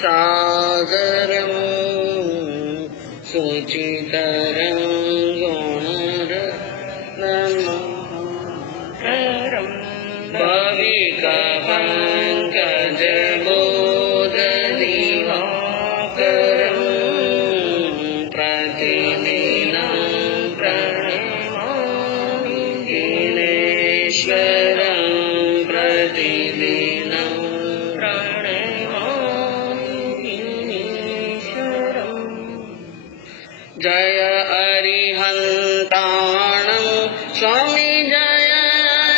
सागरं शुचितरङ्गोणरत्नमकरं भविकपङ्कजबोधदिवाकरं प्रतिदिनं प्रणमामि दिनेश्वरं प्रतिदिनं प्रणमामि दिनेश्वरम्। जय अरिहन्ताणं स्वामी जय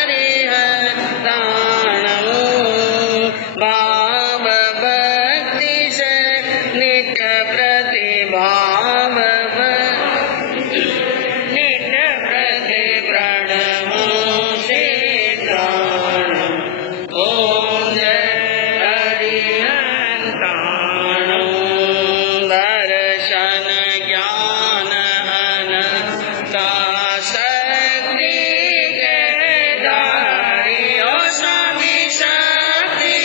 अरिहन्ताणं भाव भक्ति से नित्य प्रतिभाव नित्य प्रति प्रणमो से प्राणम्। ओम जय अरिहन्ताणं दर्शन ज्ञान अनंता शक्ति के दारी ओ स्वामी शक्ति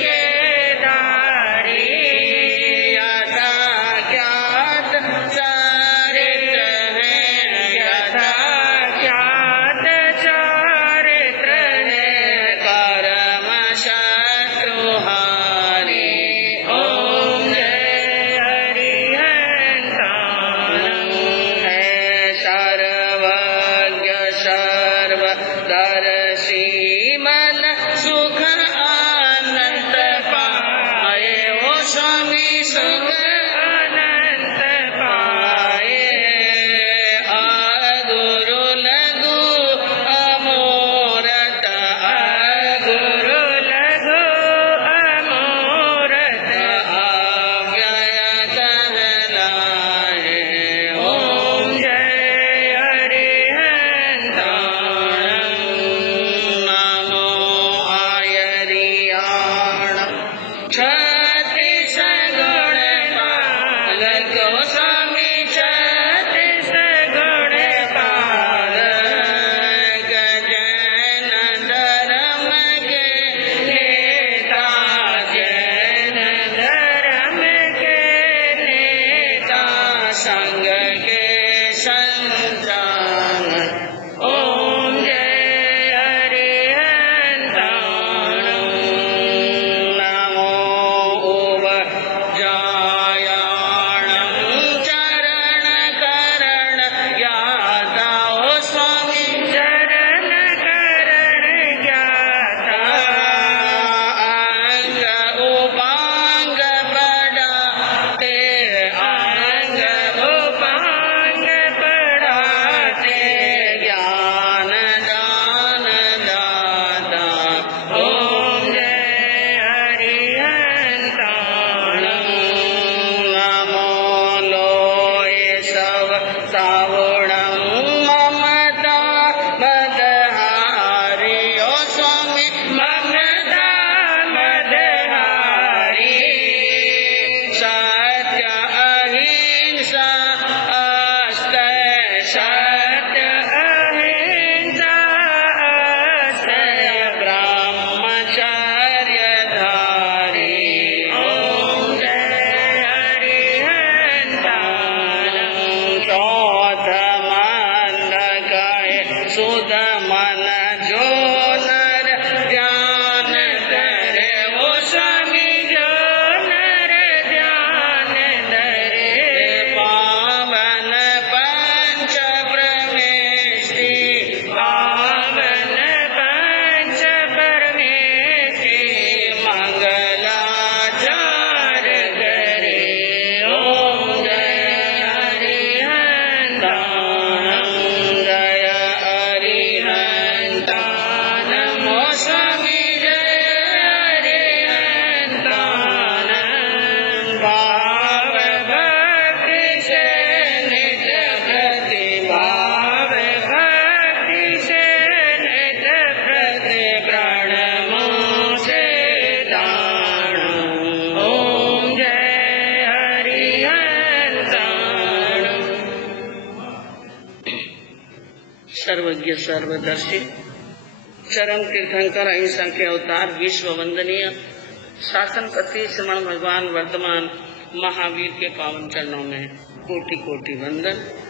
के दारी यथा ज्ञात चरित्र है यथा ज्ञात चरित्र है कर्म शत्रुहारी। ओम जय हरिहन्ताणं है सर्वज्ञ सर्वदर्शी मन सुख आनंद पाए ओ स्वामी सुख आनंद पाए। अगुरु लघु अमूर्त अगुरु लघु अमूर्त अव्यय कहलाए। ओम जय हरिहन्ताणं नमो आयरियाणं छत्तीस गुण पालक ओ स्वामी छत्तीस गुण पालक जैन धर्म के नेता जैन धर्म के नेता संग के संचालक। ओम जय हरिहन्ताणं नमो उपजायाणं चरण करण ज्ञाता ओ स्वामी चरण करण ज्ञाता अंग उपांग बढ़ाते अंग उपांग बढ़ाते ज्ञान दान दाता। ओम जय हरिहन्ताणं नमो लोये सव सावणं ममता मदहारी ओ स्वामी ममता मदहारी सत्य अहिंसा अस्तेय सत्य अहिंसा अस्तेय ब्रह्मचर्यधारी। ओम जय हरिहन्ताणं चौथ मंद कहे सुध मन जो नर ध्यान करे ओ स्वामी जो नर ध्यान धरे पावन पंच परमेष्टि पावन पंच परमेष्टि मंगलाचार करे। ओम जय हरिहन्ताणं जय हरिहन्ताणं ओ स्वामी जय हरिहन्ताणं भाव भक्ति से नित्य प्रतिभाव भक्ति से नित्य प्रति प्रणमो से दानम्। ओम जय हरिहन्ताणं सर्वज्ञ सर्वदर्शी चरम तीर्थंकर अहिंसा के अवतार विश्व वंदनीय शासनपति श्रमण भगवान वर्धमान महावीर के पावन चरणों में कोटि कोटि वंदन।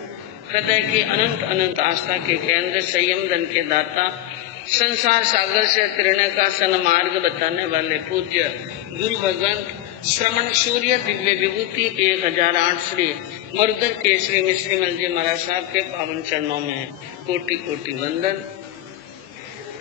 हृदय की अनंत अनंत आस्था के केंद्र, संयम धन के दाता, संसार सागर से तैरने का सन्मार्ग बताने वाले पूज्य गुरु भगवंत श्रमण सूर्य दिव्य विभूति 1008 श्री मरुधर केसरी मिश्री मल जी महाराज साहब के पावन चरणों में कोटि कोटि वंदन।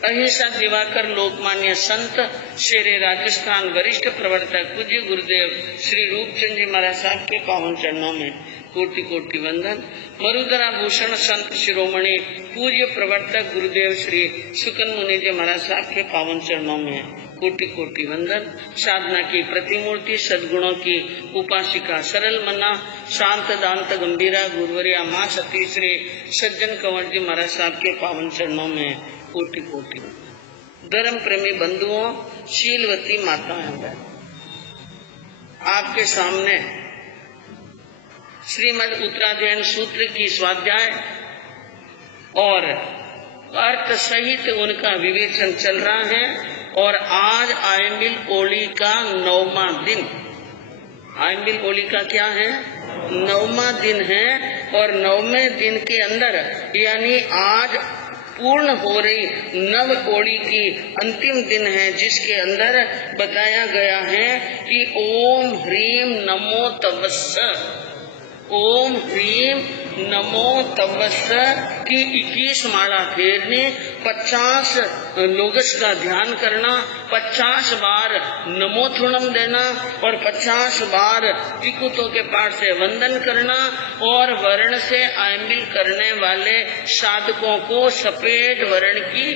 अहिंसा दिवाकर लोकमान्य संत शेरे राजस्थान वरिष्ठ प्रवर्तक पूज्य गुरुदेव श्री रूपचंद जी महाराज साहब के पावन चरणों में कोटि कोटि वंदन। मरुधरा भूषण संत शिरोमणि पूज्य प्रवर्तक गुरुदेव श्री सुकन मुनि जी महाराज साहब के पावन चरणों में कोटि कोटि वंदन। साधना की प्रतिमूर्ति, सद्गुणों की उपासिका, सरल मना, शांत दांत गंभीरा गुरुवरिया माँ सती श्री सज्जन कंवर जी महाराज साहब के पावन चरणों में कोटि कोटि। धर्म प्रेमी बंधुओं, शीलवती माताएं, आपके सामने श्रीमद् उत्तराध्ययन सूत्र की स्वाध्याय और अर्थ सहित उनका विवेचन चल रहा है। और आज आयम्बिल ओली का 9वां दिन। आयम्बिल ओली का क्या है? 9वां दिन है। और 9वें दिन के अंदर यानी आज पूर्ण हो रही नव ओली की अंतिम दिन है, जिसके अंदर बताया गया है कि ओम ह्रीम नमो तवस्स, ओम ह्रीम नमो तवस्स की 21 माला फेरने, 50 लोगस का ध्यान करना, 50 बार नमोथुणम देना और 50 बार टिकुतों के पाठ से वंदन करना। और वर्ण से आयम्बिल करने वाले साधकों को सफेद वर्ण की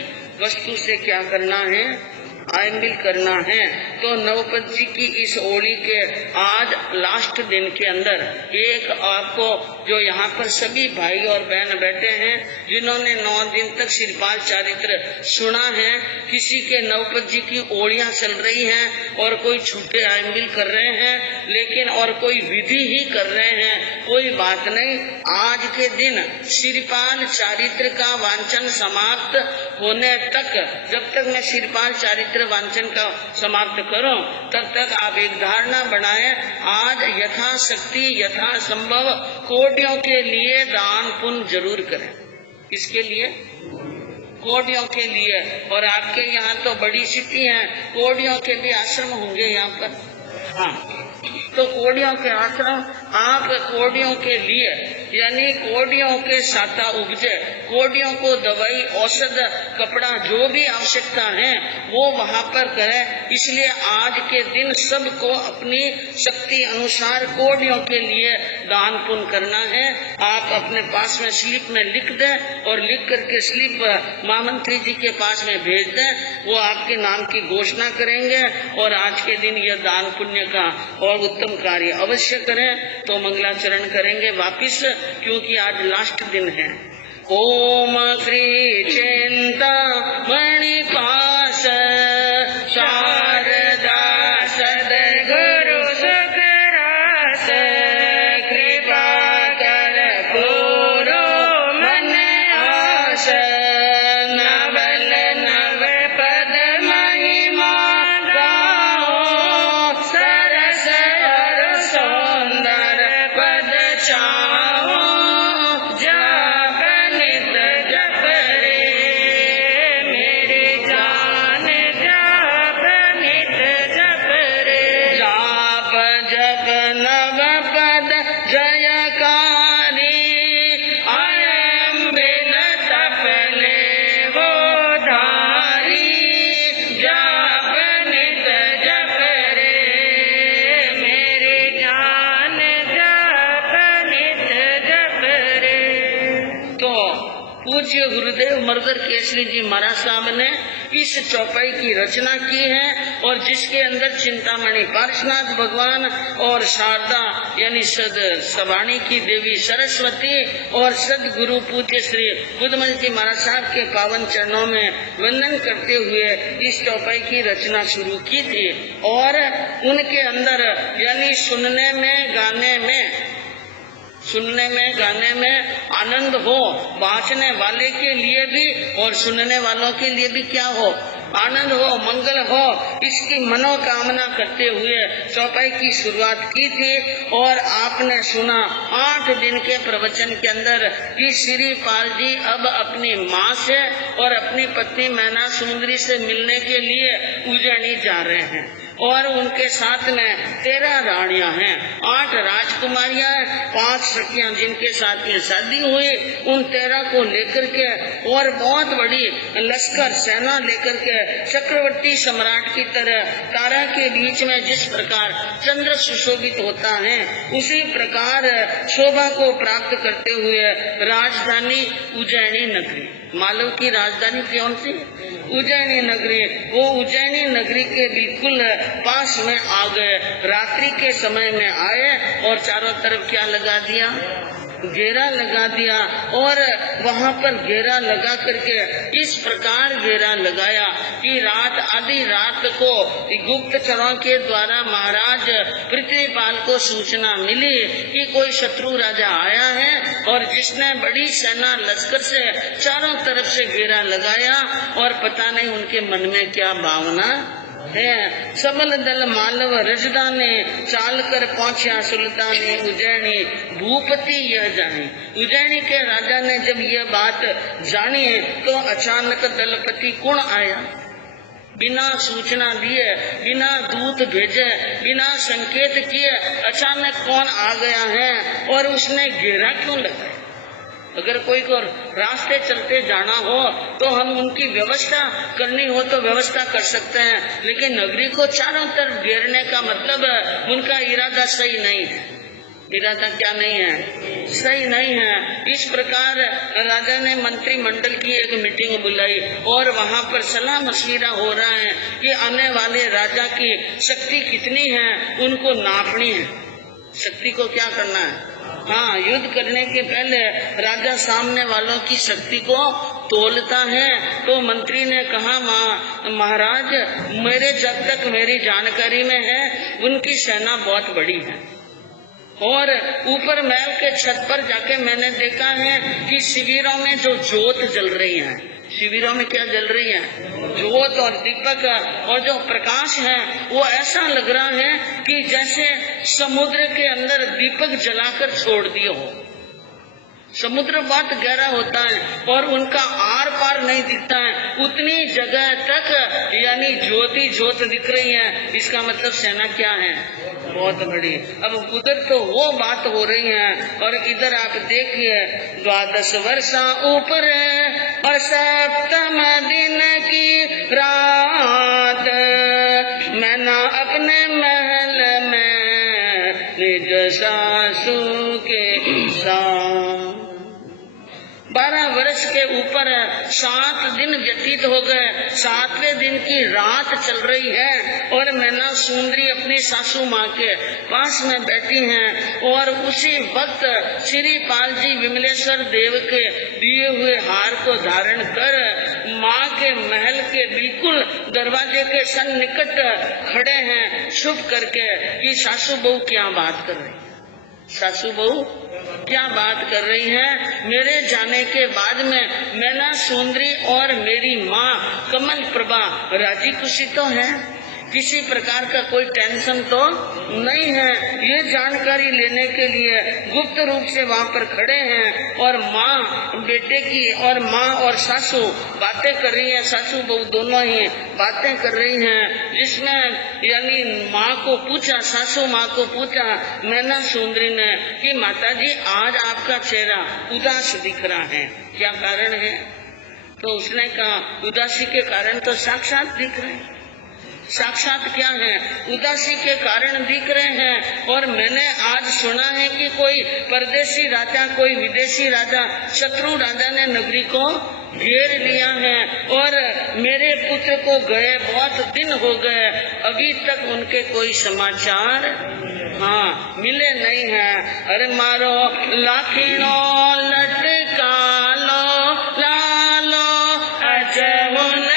वस्तु से क्या करना है? आयम्बिल करना है। तो नवपद जी की इस ओली के आज लास्ट दिन के अंदर एक आपको जो यहाँ पर सभी भाई और बहन बैठे हैं जिन्होंने 9 दिन तक श्रीपाल चारित्र सुना है, किसी के नवपद जी की ओलियां चल रही हैं और कोई छूटे आयम्बिल कर रहे हैं, लेकिन और कोई विधि ही कर रहे हैं, कोई बात नहीं। आज के दिन श्रीपाल चारित्र का वांचन समाप्त होने तक, जब तक मैं श्रीपाल चारित्र वांचन का समाप्त करूं तब तक आप एक धारणा बनाएं, आज यथाशक्ति यथासंभव कोटियों के लिए दान पुण्य जरूर करें। किसके लिए? कोटियों के लिए। और आपके यहाँ तो बड़ी सिटी है, कोटियों के भी आश्रम होंगे यहाँ पर। हाँ, तो कोडियों के आश्रम, आप कोडियों के लिए यानी कोडियों के साथा उपजे, कोडियों को दवाई औषध कपड़ा जो भी आवश्यकता है वो वहाँ पर करें। इसलिए आज के दिन सबको अपनी शक्ति अनुसार कोडियों के लिए दान पुण्य करना है। आप अपने पास में स्लिप में लिख दें और लिख करके स्लिप महामंत्री जी के पास में भेज दें, वो आपके नाम की घोषणा करेंगे और आज के दिन यह दान पुण्य का और उत्तम कार्य अवश्य करें। तो मंगलाचरण करेंगे वापिस, क्योंकि आज लास्ट दिन है। ओम श्री चिंता मणिपास शारदा सद्गुरु सुखरास कृपा कर पूरो मन आस नवल नव पद महिमा गाओ सरस और सुंदर पद चाओ जाप नित जप रे मेरी जान जाप नित जप रे जाप जप नव पद जयकारी आयम्बिल तप ले वो धारी जाप नित जप रे मेरी जान जाप नित जप रे। तो पूज्य गुरुदेव मरुधर केसरी जी महाराज साहब ने इस चौपाई की रचना की है और जिसके अंदर चिंतामणि पार्श्वनाथ भगवान और शारदा यानी सद सवाणी की देवी सरस्वती और सदगुरु पूज्य श्री बुद्धमल जी महाराज साहब के पावन चरणों में वंदन करते हुए इस चौपाई की रचना शुरू की थी। और उनके अंदर यानी सुनने में गाने में आनंद हो, बाँचने वाले के लिए भी और सुनने वालों के लिए भी क्या हो, आनंद हो, मंगल हो, इसकी मनोकामना करते हुए चौपाई की शुरुआत की थी। और आपने सुना 8 दिन के प्रवचन के अंदर कि श्रीपाल जी अब अपनी माँ से और अपनी पत्नी मैना सुंदरी से मिलने के लिए उज्जैनी जा रहे हैं और उनके साथ में 13 रानियां हैं, 8 राजकुमारियां, 5 सखियां जिनके साथ में शादी हुई। उन 13 को लेकर के और बहुत बड़ी लश्कर सेना लेकर के चक्रवर्ती सम्राट की तरह तारा के बीच में जिस प्रकार चंद्र सुशोभित होता है उसी प्रकार शोभा को प्राप्त करते हुए राजधानी उज्जैनी नगरी, मालव की राजधानी कौन सी? उज्जैनी नगरी। वो उज्जैनी नगरी के बिल्कुल पास में आ गए। रात्रि के समय में आए और चारों तरफ क्या लगा दिया? घेरा लगा दिया। और वहाँ पर घेरा लगा करके इस प्रकार घेरा लगाया कि रात आधी रात को गुप्तचरों के द्वारा महाराज पृथ्वीपाल को सूचना मिली कि कोई शत्रु राजा आया है और जिसने बड़ी सेना लश्कर से चारों तरफ से घेरा लगाया और पता नहीं उनके मन में क्या भावना है। सबल दल मालव रजदा ने चाल कर पहुंचा सुल्तानी उज्जैनी भूपति यह जानी। उज्जैनी के राजा ने जब यह बात जानी तो अचानक दलपति कौन आया, बिना सूचना दिए, बिना दूत भेजे, बिना संकेत किए अचानक कौन आ गया है और उसने घेरा क्यों लगाया? अगर कोई को रास्ते चलते जाना हो तो हम उनकी व्यवस्था करनी हो तो व्यवस्था कर सकते हैं, लेकिन नगरी को चारों तरफ घेरने का मतलब उनका इरादा सही नहीं है। इरादा क्या नहीं है? सही नहीं है। इस प्रकार राजा ने मंत्रिमंडल की एक मीटिंग बुलाई और वहाँ पर सलाह मशविरा हो रहा है कि आने वाले राजा की शक्ति कितनी है उनको नापनी है। शक्ति को क्या करना है? हाँ, युद्ध करने के पहले राजा सामने वालों की शक्ति को तोलता है। तो मंत्री ने कहा महाराज मेरे जब तक मेरी जानकारी में है उनकी सेना बहुत बड़ी है और ऊपर महल के छत पर जाके मैंने देखा है कि शिविरों में जो जोत जल रही है, शिविरों में क्या जल रही है? जोत और दीपक और जो प्रकाश है वो ऐसा लग रहा है कि जैसे समुद्र के अंदर दीपक जलाकर छोड़ दिए हो। समुद्र बहुत गहरा होता है और उनका आर पार नहीं दिखता है, उतनी जगह तक यानी ज्योति ज्योत दिख रही है। इसका मतलब सेना क्या है? बहुत बड़ी। अब उधर तो वो बात हो रही है और इधर आप देखिए 12 वर्षा ऊपर और सप्तम दिन की रात मैना अपने महल में निज सासू के साथ। 12 वर्ष के ऊपर 7 दिन व्यतीत हो गए, 7वें दिन की रात चल रही है और मैना सुंदरी अपनी सासू माँ के पास में बैठी हैं और उसी वक्त श्रीपाल जी विमलेश्वर देव के दिए हुए हार को धारण कर माँ के महल के बिल्कुल दरवाजे के सन्निकट खड़े हैं छुप करके कि सासू बहू क्या बात कर रही है, सासू बहू क्या बात कर रही है। मेरे जाने के बाद में मैना सुंदरी और मेरी माँ कमल प्रभा राजी खुशी तो है, किसी प्रकार का कोई टेंशन तो नहीं है। ये जानकारी लेने के लिए गुप्त रूप से वहाँ पर खड़े हैं और माँ बेटे की और माँ और सासू बातें कर रही है, सासू बहू दोनों ही बातें कर रही हैं, जिसमें यानी माँ को पूछा, सासू माँ को पूछा मैना सुंदरी ने कि माताजी आज आपका चेहरा उदास दिख रहा है, क्या कारण है? तो उसने कहा उदासी के कारण तो साक्षात दिख रहे हैं। साक्षात क्या है? उदासी के कारण दिख रहे हैं। और मैंने आज सुना है कि कोई परदेशी राजा, कोई विदेशी राजा, शत्रु राजा ने नगरी को घेर लिया है और मेरे पुत्र को गए बहुत दिन हो गए, अभी तक उनके कोई समाचार मिले नहीं है। अरे मारो लाखिनो लटका लो लालो अजहुन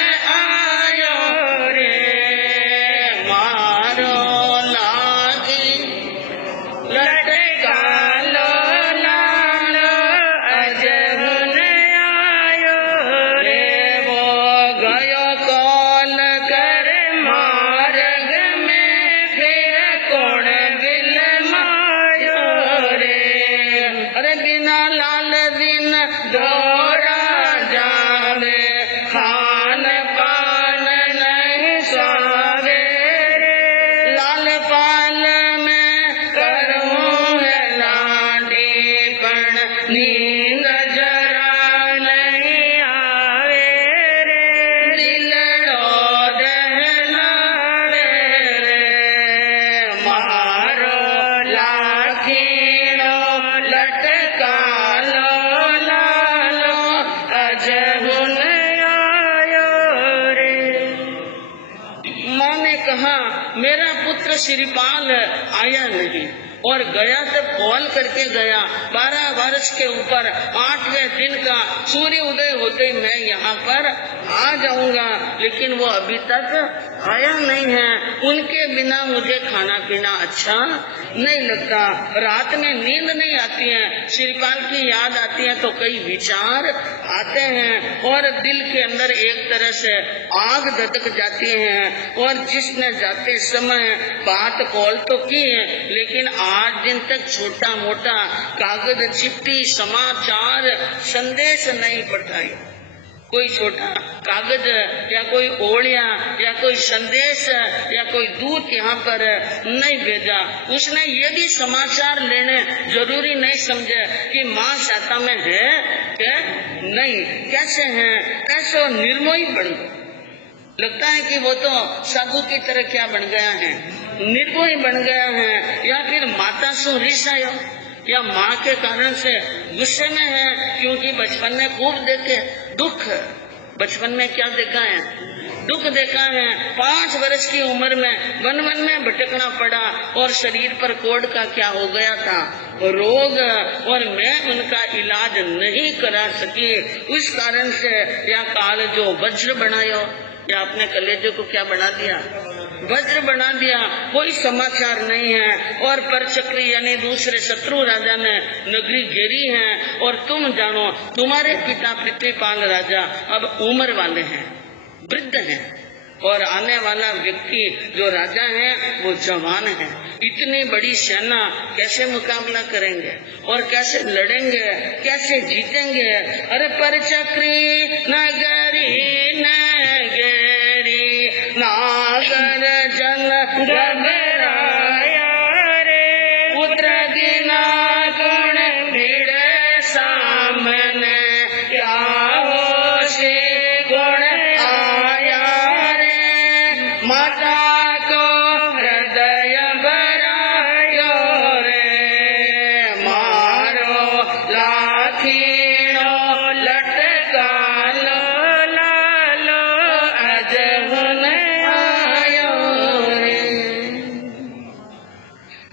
मेरा पुत्र श्रीपाल आया नहीं, और गया तब कॉल करके गया 12 वर्ष के ऊपर 8वें दिन का सूर्य उदय होते ही मैं यहाँ पर आ जाऊंगा, लेकिन वो अभी तक आया नहीं है। उनके बिना मुझे खाना पीना अच्छा नहीं लगता, रात में नींद नहीं आती है, श्रीपाल की याद आती है तो कई विचार आते हैं और दिल के अंदर एक तरह से आग धधक जाती है। और जिसने जाते समय बात कॉल तो की है, लेकिन आज दिन तक छोटा मोटा कागज चिट्ठी समाचार संदेश नहीं पठाई, कोई छोटा कागज या कोई ओलिया या कोई संदेश या कोई दूत यहाँ पर नहीं भेजा। उसने ये भी समाचार लेने जरूरी नहीं समझे कि माँ शाता में है क्या नहीं, कैसे हैं, कैसे निर्मोही बन गए। लगता है कि वो तो साधु की तरह क्या बन गया है, निर्मोही बन गया है, या फिर माता सु रिसायो, या माँ के कारण से गुस्से में है, क्योंकि बचपन में खूब देखे दुख। बचपन में क्या देखा है, दुख देखा है। 5 वर्ष की उम्र में वन वन में भटकना पड़ा और शरीर पर कोढ़ का क्या हो गया था, रोग, और मैं उनका इलाज नहीं करा सकी। उस कारण से या काल जो वज्र बनायो, या अपने कलेजे को क्या बना दिया, वज्र बना दिया। कोई समाचार नहीं है, और परचक्री यानी दूसरे शत्रु राजा ने नगरी घेरी है, और तुम जानो तुम्हारे पिता पृथ्वीपाल राजा अब उम्र वाले हैं, वृद्ध हैं, और आने वाला व्यक्ति जो राजा है वो जवान है। इतनी बड़ी सेना कैसे मुकाबला करेंगे और कैसे लड़ेंगे, कैसे जीतेंगे। अरे परचक्री नगरी नगरी नागर जन घबराया रे, पुत्र गिना गुण भीड़ सामने, क्या हो से गुण आया रे, माता को हृदय भरायो रे, मारो लाखीनो लटका लो लालो अजहुन आयो रे।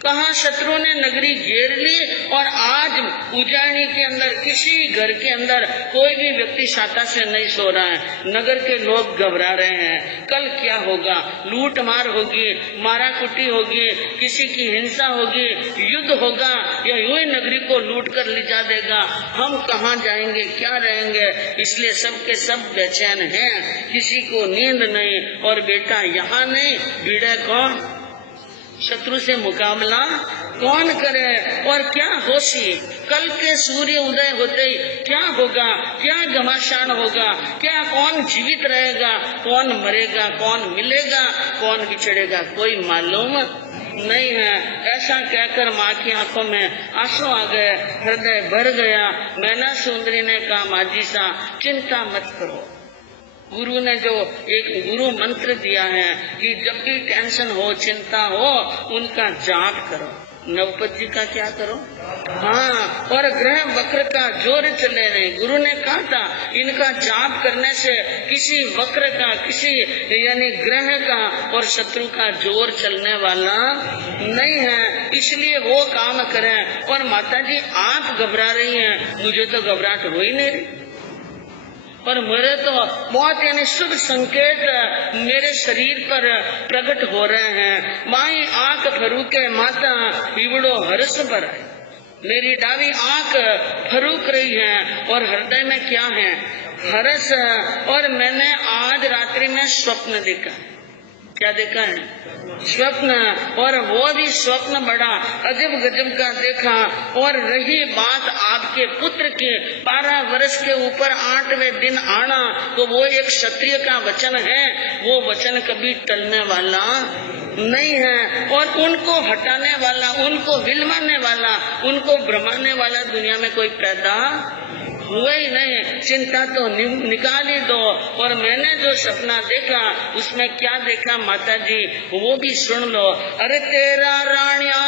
कहाँ शत्रु ने नगरी घेर ली, और आज उज्जैनी के अंदर किसी घर के अंदर कोई भी व्यक्ति शाता से नहीं सो रहा है। नगर के लोग घबरा रहे हैं, कल क्या होगा, लूट मार होगी, मारा कुटी होगी, किसी की हिंसा होगी, युद्ध होगा, या यूं ही नगरी को लूट कर ले जा देगा, हम कहाँ जाएंगे, क्या रहेंगे। इसलिए सबके सब बेचैन हैं, किसी को नींद नहीं, और बेटा यहाँ नहीं, भिड़े कौन, शत्रु से मुकाबला कौन करे, और क्या होशी, कल के सूर्य उदय होते ही क्या होगा, क्या घमासान होगा, क्या कौन जीवित रहेगा, कौन मरेगा, कौन मिलेगा, कौन बिछड़ेगा, कोई मालूम नहीं है। ऐसा कहकर माँ की आंखों में आंसू आ गए, हृदय भर गया। मैना सुंदरी ने कहा, माँ जी सा चिंता मत करो। गुरु ने जो एक गुरु मंत्र दिया है कि जब भी टेंशन हो, चिंता हो, उनका जाप करो। नवपत जी का क्या करो, हाँ, और ग्रह वक्र का जोर चले नहीं। गुरु ने कहा था इनका जाप करने से किसी वक्र का, किसी यानी ग्रह का और शत्रु का जोर चलने वाला नहीं है, इसलिए वो काम करें। और माता जी आप घबरा रही हैं, मुझे तो घबराहट हो ही नहीं रही, और मेरे तो बहुत यानी शुभ संकेत मेरे शरीर पर प्रकट हो रहे हैं। माई आंख फरूके माता पीवड़ो हर्ष भराए, मेरी डावी आंख फरूक रही है, और हृदय में क्या है, हर्ष। और मैंने आज रात्रि में स्वप्न देखा। क्या देखा है, स्वप्न, और वो भी स्वप्न बड़ा अजब गजब का देखा। और रही बात आपके पुत्र के 12 वर्ष के ऊपर 8वें दिन आना, तो वो एक क्षत्रिय का वचन है, वो वचन कभी टलने वाला नहीं है। और उनको हटाने वाला, उनको विलमाने वाला, उनको भ्रमाने वाला दुनिया में कोई पैदा हुआ ही नहीं। चिंता तो निकाल ही दो। और मैंने जो सपना देखा उसमें क्या देखा माता जी, वो भी सुन लो। अरे तेरा राणिया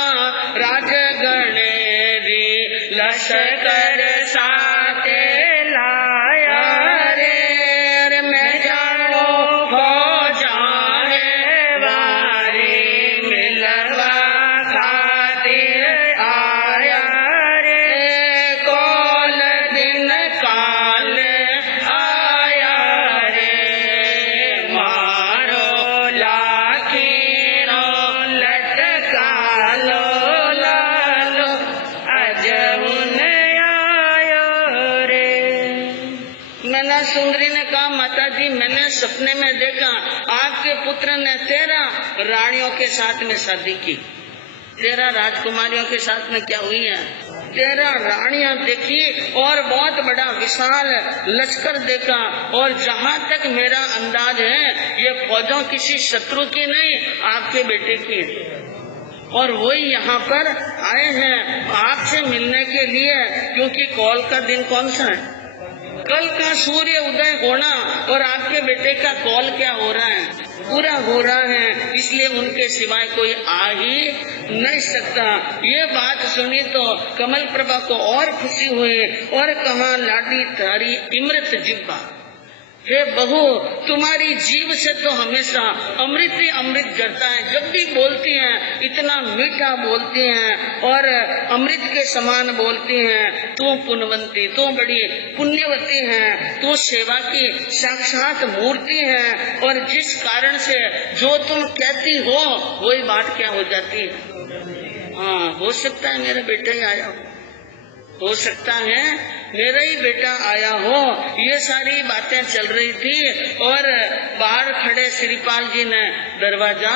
राजगणेरी लश्कर साथे लाया रे, अरे मैं जानो हो जाए वारी, सुंदरी ने कहा, माता जी मैंने सपने में देखा आपके पुत्र ने 13 रानियों के साथ में शादी की। 13 राजकुमारियों के साथ में क्या हुई है? 13 रानियां देखी और बहुत बड़ा विशाल लश्कर देखा। और जहाँ तक मेरा अंदाज है ये फौजों किसी शत्रु की नहीं, आपके बेटे की। और वही यहाँ पर आए हैं आपसे मिलने के लिए, क्योंकि कौल का दिन कौन सा है? कल का सूर्य उदय होना, और आपके बेटे का कौल क्या हो रहा है? पूरा हो रहा है, इसलिए उनके सिवाय कोई आ ही नहीं सकता। ये बात सुनी तो कमल प्रभा को और खुशी हुई और कहा, लाडी तारी इमृत जिब्बा, हे बहू तुम्हारी जीव से तो हमेशा अमृत ही अमृत झरता है। जब भी बोलती हैं इतना मीठा बोलती हैं और अमृत के समान बोलती हैं। तू पुण्यवंती, तू बड़ी पुण्यवती है, तू सेवा की साक्षात मूर्ति है। और जिस कारण से जो तुम कहती हो वही बात क्या हो जाती है। हाँ, हो सकता है मेरा बेटा ही आया हो सकता है मेरा ही बेटा आया हो। ये सारी बातें चल रही थी और बाहर खड़े श्रीपाल जी ने दरवाजा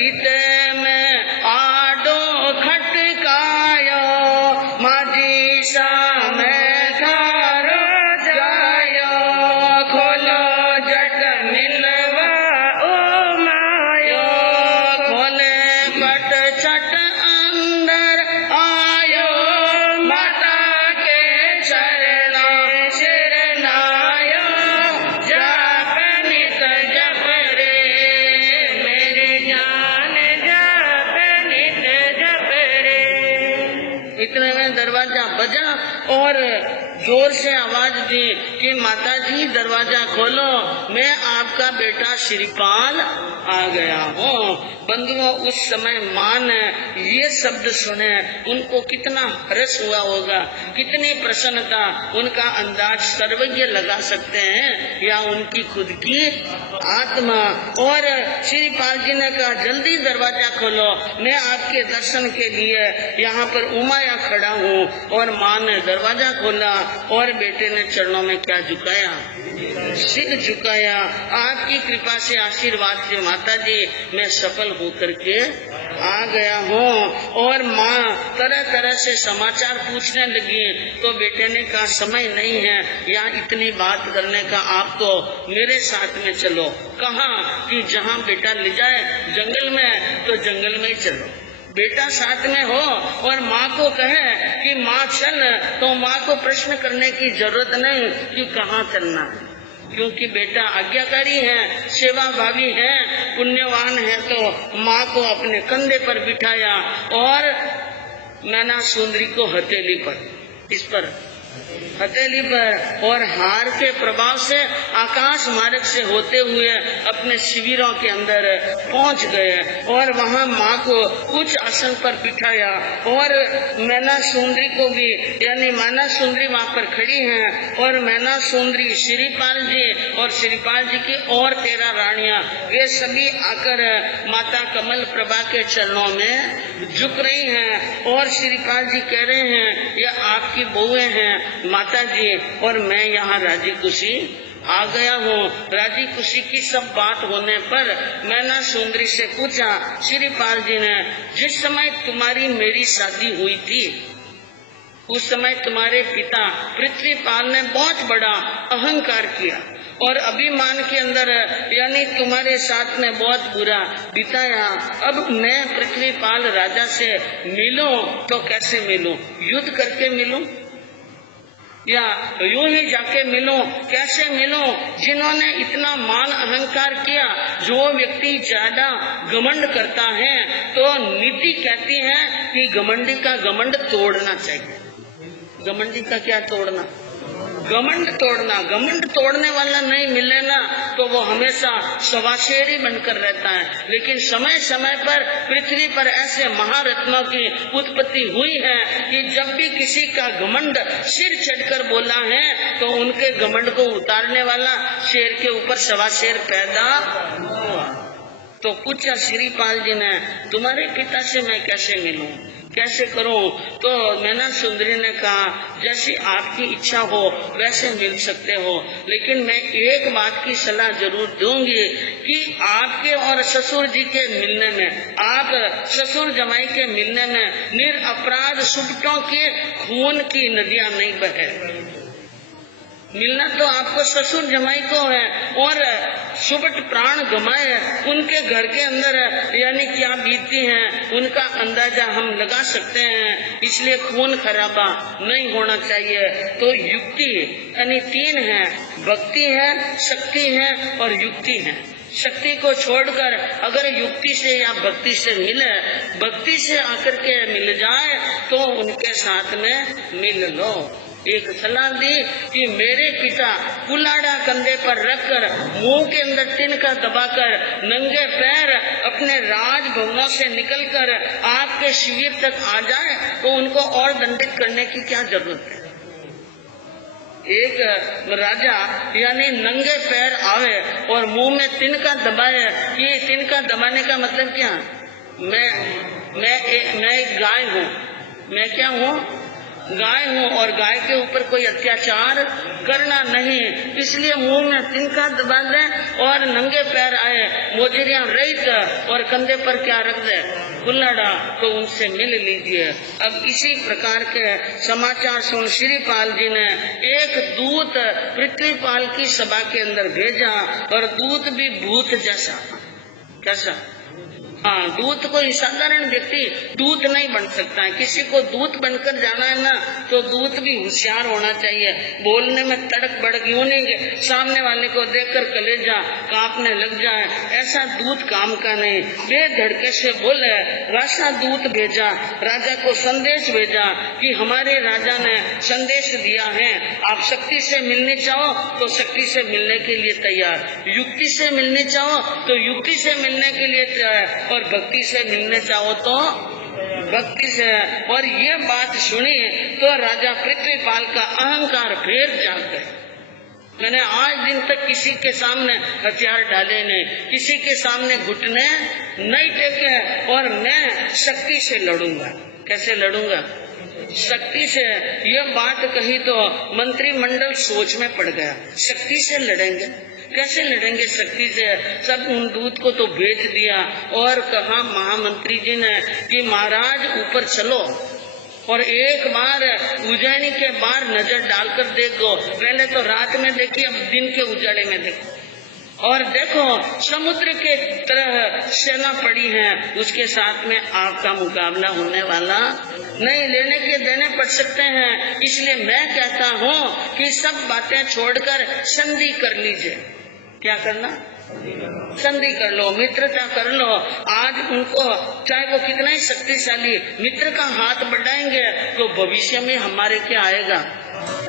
इते में आडो खटकायो, माझी सा में खारो जायो, खोलो जट मिलवा ओ मायो, खोले पट छट अंदर आयो, माता के चरणों शरणायो, जाप नित जप रे मेरी जान, जाप नित जप रे। इतने में दरवाजा बजा और जोर से आवाज दी कि माता जी दरवाजा खोलो, मैं आपका बेटा श्रीपाल आ गया हूँ। बंधुओं, उस समय माँ ने ये शब्द सुने, उनको कितना हर्ष हुआ होगा, कितनी प्रसन्नता। उनका अंदाज सर्वज्ञ लगा सकते हैं या उनकी खुद की आत्मा। और श्रीपाल जी ने कहा, जल्दी दरवाजा खोलो, मैं आपके दर्शन के लिए यहाँ पर उमाया खड़ा हूँ। और माँ ने दरवाजा खोला और बेटे ने चरणों में क्या झुकाया? सिर झुकाया। आपकी कृपा से, आशीर्वाद से माता जी मैं सफल होकर के आ गया हूँ। और माँ तरह तरह से समाचार पूछने लगी तो बेटे ने कहा, समय नहीं है यहाँ इतनी बात करने का, आप तो मेरे साथ में चलो। कहा कि जहाँ बेटा ले जाए जंगल में तो जंगल में ही चलो। बेटा साथ में हो और माँ को कहे कि माँ चल, तो माँ को प्रश्न करने की जरूरत नहीं कि कहाँ चलना है, क्योंकि बेटा आज्ञाकारी है, सेवा भावी है, पुण्यवान है। तो माँ को अपने कंधे पर बिठाया और मैना सुंदरी को हथेली पर, इस पर हथेली पर, और हार के प्रभाव से आकाश मार्ग से होते हुए अपने शिविरों के अंदर पहुंच गए। और वहां माँ को उच्च आसन पर बिठाया और मैना सुंदरी को भी, यानी मैना सुंदरी वहां पर खड़ी हैं और मैना सुंदरी, श्रीपाल जी और श्रीपाल जी की और 13 रानियां, ये सभी आकर माता कमल प्रभा के चरणों में झुक रही हैं। और श्रीपाल जी कह रहे हैं, ये आपकी बहुएं हैं माता जी, और मैं यहाँ राजी खुशी आ गया हूँ। राजी खुशी की सब बात होने पर मैना सुंदरी से पूछा, श्रीपाल जी ने, जिस समय तुम्हारी मेरी शादी हुई थी उस समय तुम्हारे पिता पृथ्वीपाल ने बहुत बड़ा अहंकार किया और अभिमान के अंदर, यानी तुम्हारे साथ में बहुत बुरा बिताया। अब मैं पृथ्वीपाल राजा से मिलूं तो कैसे मिलूं? युद्ध करके मिलूं या यूं ही जाके मिलूं? कैसे मिलूं? जिन्होंने इतना मान अहंकार किया, जो व्यक्ति ज्यादा घमंड करता है तो नीति कहती है कि घमंडी का घमंड तोड़ना चाहिए। घमंडी का क्या तोड़ना? घमंड तोड़ना। घमंड तोड़ने वाला नहीं मिले ना तो वो हमेशा सवाशेरी बनकर रहता है। लेकिन समय समय पर पृथ्वी पर ऐसे महारत्नों की उत्पत्ति हुई है कि जब भी किसी का घमंड सिर चढ़कर बोला है तो उनके घमंड को उतारने वाला शेर के ऊपर सवाशेर पैदा हुआ। तो पूछा श्रीपाल जी ने, तुम्हारे पिता से मैं कैसे मिलूं? कैसे करूं? तो मैना सुंदरी ने कहा, जैसी आपकी इच्छा हो वैसे मिल सकते हो, लेकिन मैं एक बात की सलाह जरूर दूंगी कि आपके और ससुर जी के मिलने में, आप ससुर जमाई के मिलने में निरपराध सुबटों के खून की नदियां नहीं बहे। मिलना तो आपको ससुर जमाई को है, और सुबट प्राण गमाए उनके घर के अंदर यानी क्या बीतती हैं उनका अंदाजा हम लगा सकते हैं। इसलिए खून खराबा नहीं होना चाहिए। तो युक्ति यानी तीन है, भक्ति है, शक्ति है और युक्ति है। शक्ति को छोड़कर अगर युक्ति से या भक्ति से मिले, भक्ति से आकर के मिल जाए तो उनके साथ में मिल लो। एक सलाह दी कि मेरे पिता कुल्हाड़ा कंधे पर रखकर मुंह के अंदर तिनका दबाकर नंगे पैर अपने राजभवनों से निकलकर आपके शिविर तक आ जाए तो उनको और दंडित करने की क्या जरूरत है? एक राजा यानी नंगे पैर आवे और मुंह में तिनका दबाए, ये तिनका दबाने का मतलब क्या? मैं एक गाय हूँ। मैं क्या हूँ? गाय हूँ, और गाय के ऊपर कोई अत्याचार करना नहीं, इसलिए मुंह में तिनका दबा दे और नंगे पैर आए, मोजरियां रहित और कंधे पर क्या रख दे? कुल्हाड़ा, तो उनसे मिल लीजिए। अब इसी प्रकार के समाचार सुन श्रीपाल जी ने एक दूत पृथ्वीपाल की सभा के अंदर भेजा, और दूत भी भूत जैसा। कैसा? हाँ, दूत कोई साधारण व्यक्ति दूत नहीं बन सकता है। किसी को दूत बनकर जाना है ना, तो दूत भी होशियार होना चाहिए, बोलने में तड़क भड़क यूं नहीं कि सामने वाले को देखकर कलेजा कांपने लग जाए, ऐसा दूत काम का नहीं। बेधड़के से बोले, वैसा दूत भेजा, राजा को संदेश भेजा कि हमारे राजा ने संदेश दिया है, आप शक्ति से मिलने चाहो तो शक्ति से मिलने के लिए तैयार, युक्ति से मिलने चाहो तो युक्ति से मिलने के लिए तैयार, और भक्ति से मिलने चाहो तो भक्ति से। और ये बात सुनी तो राजा पृथ्वीपाल का अहंकार फिर जाग गया। मैंने आज दिन तक किसी के सामने हथियार डाले नहीं, किसी के सामने घुटने नहीं टेके, और मैं शक्ति से लड़ूंगा। कैसे लड़ूंगा? शक्ति से। ये बात कही तो मंत्रिमंडल सोच में पड़ गया। शक्ति से लड़ेंगे? कैसे लड़ेंगे शक्ति से? सब उन दूत को तो भेज दिया और कहा महामंत्री जी ने कि महाराज ऊपर चलो और एक बार उज्जैनी के बाहर नजर डालकर देखो। पहले तो रात में देखी, अब दिन के उजाले में देखो, और देखो समुद्र के तरह सेना पड़ी है, उसके साथ में आपका मुकाबला होने वाला नहीं, लेने के देने पड़ सकते हैं। इसलिए मैं कहता हूँ कि सब बातें छोड़कर संधि कर लीजिए। क्या करना? संधि कर लो, मित्रता कर लो। आज उनको चाहे वो कितना ही शक्तिशाली मित्र का हाथ बढ़ाएंगे तो भविष्य में हमारे क्या आएगा?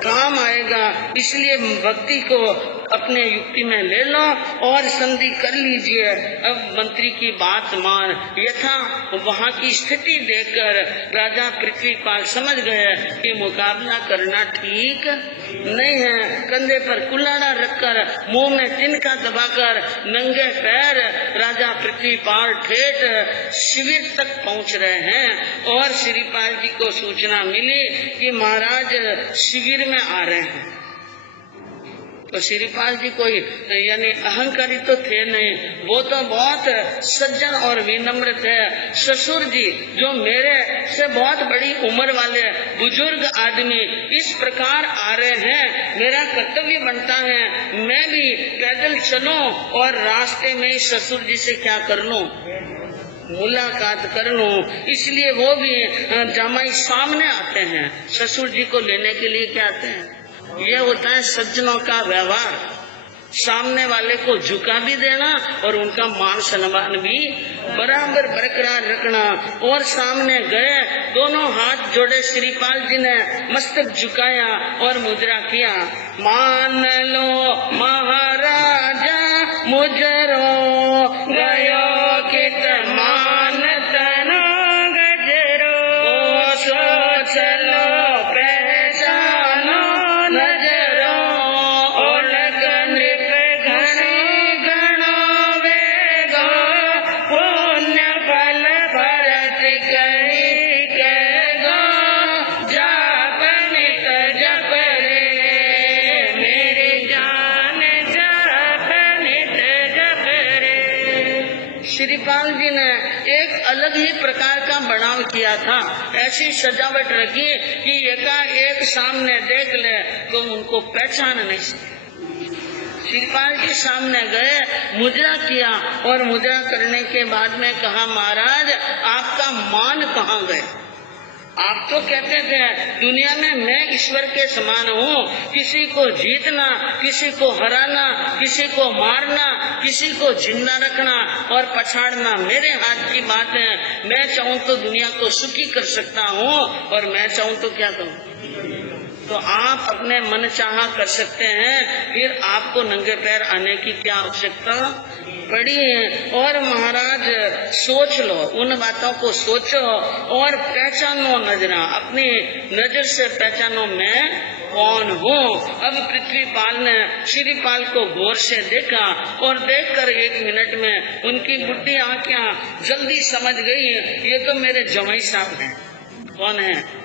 काम आएगा। इसलिए भक्ति को अपने युक्ति में ले लो और संधि कर लीजिए। अब मंत्री की बात मान, यथा वहाँ की स्थिति देखकर राजा पृथ्वीपाल समझ गए कि मुकाबला करना ठीक नहीं है। कंधे पर कुल्हाड़ा रखकर मुंह में तिनका दबाकर नंगे पैर राजा पृथ्वीपाल ठेठ शिविर तक पहुँच रहे हैं, और श्रीपाल जी को सूचना मिली कि महाराज शिविर में आ रहे हैं। तो श्रीपाल जी कोई यानी अहंकारी तो थे नहीं, वो तो बहुत सज्जन और विनम्र थे। ससुर जी जो मेरे से बहुत बड़ी उम्र वाले बुजुर्ग आदमी इस प्रकार आ रहे हैं, मेरा कर्तव्य बनता है मैं भी पैदल चलूं और रास्ते में ससुर जी से क्या कर लूं? मुलाकात कर लूं। इसलिए वो भी जमाई सामने आते हैं, ससुर जी को लेने के लिए क्या आते हैं? ये होता है सज्जनों का व्यवहार, सामने वाले को झुका भी देना और उनका मान सम्मान भी बराबर बरकरार रखना। और सामने गए, दोनों हाथ जोड़े, श्रीपाल जी ने मस्तक झुकाया और मुद्रा किया, मान लो महाराजा मुजरो गयो कित मान तनो गजरो, सो चलो करी के एक अलग ही प्रकार का बनाव किया था। ऐसी सजावट रखी कि एकाएक सामने देख ले तो उनको पहचान नहीं सके। श्रीपाल के सामने गए, मुद्रा किया और मुद्रा करने के बाद में कहा, महाराज आपका मान कहाँ गए? आप तो कहते थे दुनिया में मैं ईश्वर के समान हूँ, किसी को जीतना, किसी को हराना, किसी को मारना, किसी को जिंदा रखना और पछाड़ना मेरे हाथ की बात है। मैं चाहूँ तो दुनिया को सुखी कर सकता हूँ और मैं चाहूँ तो क्या करूँ? तो आप अपने मन चाहा कर सकते हैं, फिर आपको नंगे पैर आने की क्या आवश्यकता पड़ी है? और महाराज सोच लो, उन बातों को सोचो और पहचानो नजरा, अपनी नजर से पहचानो मैं कौन हूँ। अब पृथ्वीपाल ने श्रीपाल को गौर से देखा और देखकर 1 मिनट में उनकी बुढ़ी आंखें जल्दी समझ गई, ये तो मेरे जमाई साहब हैं। कौन है?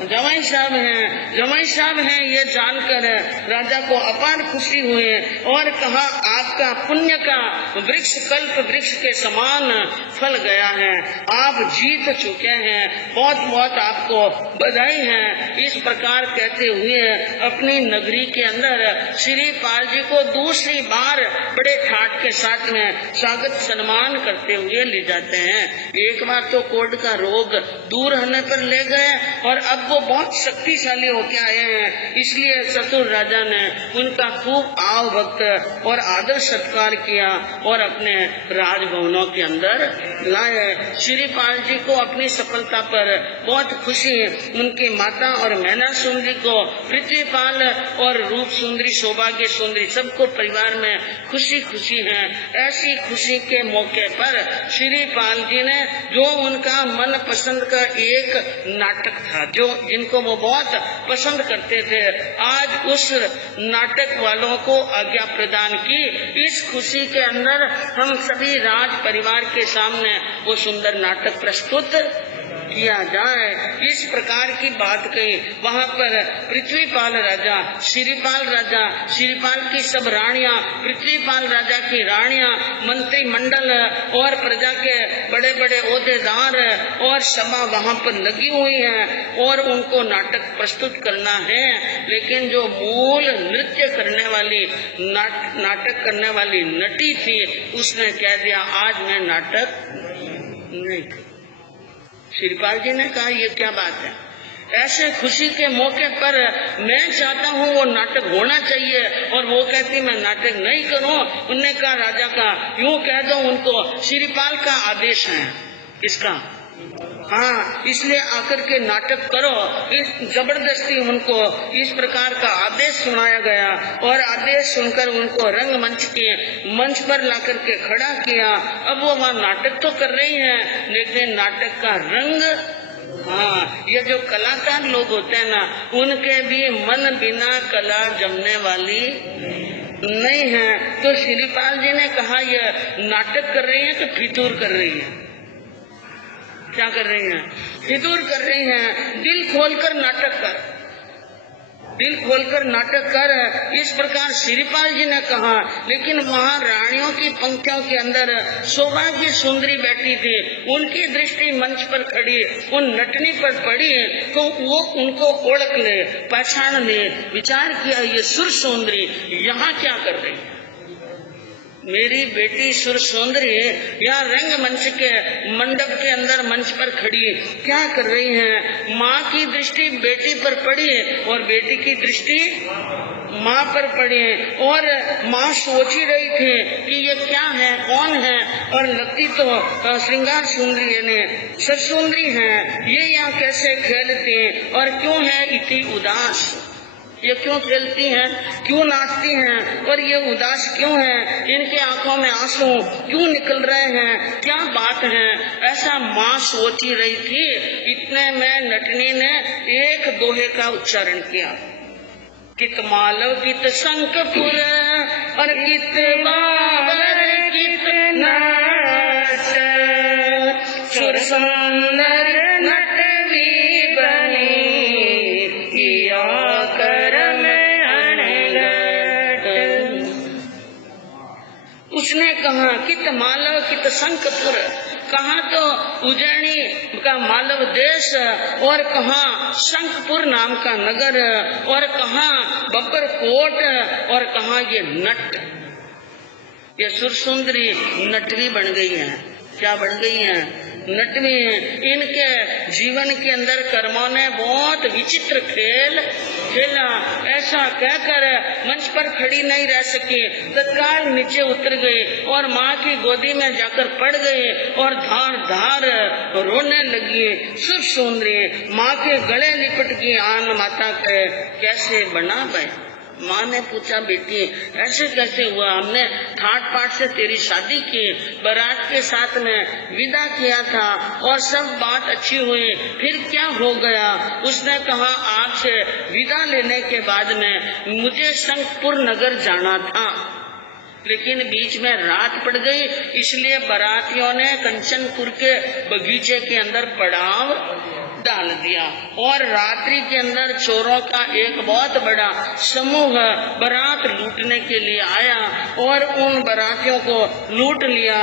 जमाई साहब हैं। जमाई साहब हैं ये जानकर राजा को अपार खुशी हुई और कहा, आपका पुण्य का वृक्ष कल्प वृक्ष के समान फल गया है, आप जीत चुके हैं, बहुत बहुत आपको बधाई है। इस प्रकार कहते हुए अपनी नगरी के अंदर श्रीपाल जी को दूसरी बार बड़े ठाट के साथ में स्वागत सम्मान करते हुए ले जाते हैं। एक बार तो कोर्ट का रोग दूर होने पर ले गए और अब वो बहुत शक्तिशाली होके आए हैं, इसलिए ससुर राजा ने उनका खूब आव भक्त और आदर सत्कार किया और अपने राजभवनों के अंदर लाए। श्रीपाल जी को अपनी सफलता पर बहुत खुशी, उनकी माता और मैना सुंदरी को, पृथ्वीपाल और रूप सुंदरी, सौभाग्य सुंदरी, सबको परिवार में खुशी खुशी है। ऐसी खुशी के मौके पर श्रीपाल जी ने जो उनका मन पसंद का एक नाटक था, जो जिनको वो बहुत पसंद करते थे, आज उस नाटक वालों को आज्ञा प्रदान की। इस खुशी के अंदर हम सभी राज परिवार के सामने वो सुंदर नाटक प्रस्तुत किया जाए। इस प्रकार की बात कही। वहाँ पर पृथ्वीपाल राजा, श्रीपाल की सब रानियां, पृथ्वीपाल राजा की रानियां, मंत्रिमंडल और प्रजा के बड़े बड़े ओहदेदार और सभा वहाँ पर लगी हुई है और उनको नाटक प्रस्तुत करना है। लेकिन जो मूल नृत्य करने वाली नाटक करने वाली नटी थी, उसने कह दिया आज मैं नाटक नहीं। श्रीपाल जी ने कहा ये क्या बात है? ऐसे खुशी के मौके पर मैं चाहता हूँ वो नाटक होना चाहिए और वो कहती मैं नाटक नहीं करूँ। उनने कहा राजा का यूँ कह दो उनको, श्रीपाल का आदेश है। किसका? हाँ, इसलिए आकर के नाटक करो। इस जबरदस्ती उनको इस प्रकार का आदेश सुनाया गया और आदेश सुनकर उनको रंगमंच के मंच पर लाकर के खड़ा किया। अब वो वहाँ नाटक तो कर रही हैं, लेकिन नाटक का रंग, हाँ, ये जो कलाकार लोग होते हैं ना, उनके भी मन बिना कला जमने वाली नहीं है। तो श्रीपाल जी ने कहा ये नाटक कर रही है कि फितूर कर रही है? क्या कर रही हैं? फितूर कर रही हैं। दिल खोलकर नाटक कर, दिल खोलकर नाटक कर, इस प्रकार श्रीपाल जी ने कहा। लेकिन वहाँ रानियों की पंक्तियों के अंदर सौभाग्य सुंदरी बैठी थी, उनकी दृष्टि मंच पर खड़ी उन नटनी पर पड़ी तो वो उनको ओळख ले, पहचान ले, विचार किया ये सुर सुंदरी यहाँ क्या कर रही है? मेरी बेटी सुर सुंदरी या रंग मंच के मंडप के अंदर मंच पर खड़ी क्या कर रही है? माँ की दृष्टि बेटी पर पड़ी और बेटी की दृष्टि माँ पर पड़ी और माँ सोच ही रही थी कि ये क्या है, कौन है, और लगती तो श्रृंगार सुंदरी यानी सर सुंदरी है। ये यहाँ कैसे खेलती और क्यों है इतनी उदास? ये क्यों खेलती हैं, क्यों नाचती हैं और ये उदास क्यों है? इनके आंखों में आंसू क्यों निकल रहे हैं? क्या बात है? ऐसा माँ सोच ही रही थी। इतने में नटनी ने एक दोहे का उच्चारण किया, कित मालव कित शंखपुर और कित बाबर कित नाच, सुर सुंदर नटवी बनी किया कर में अणघट। उसने कहा कित मालव कित शंखपुर, कहाँ तो उज्जैनी का मालव देश और कहाँ शंखपुर नाम का नगर और कहाँ बब्बर कोट और कहाँ ये नट, ये सुरसुंदरी नटवी बन गई है। क्या बन गई है? नटवी। इनके जीवन के अंदर कर्मों ने बहुत विचित्र खेल खेला। ऐसा कहकर मंच पर खड़ी नहीं रह सकी, तत्काल नीचे उतर गई और माँ की गोदी में जाकर पड़ गई और धार धार रोने लगी। सुरसुंदरी माँ के गले लिपट गई। आन माता के कैसे बना भाई? माँ ने पूछा, बेटी ऐसे कैसे हुआ? हमने ठाट पाट से तेरी शादी की, बारात के साथ में विदा किया था और सब बात अच्छी हुई, फिर क्या हो गया? उसने कहा, आपसे विदा लेने के बाद में मुझे शंखपुर नगर जाना था, लेकिन बीच में रात पड़ गई, इसलिए बारातियों ने कंचनपुर के बगीचे के अंदर पड़ाव डाल दिया और रात्रि के अंदर चोरों का एक बहुत बड़ा समूह बारात लूटने के लिए आया और उन बारातियों को लूट लिया,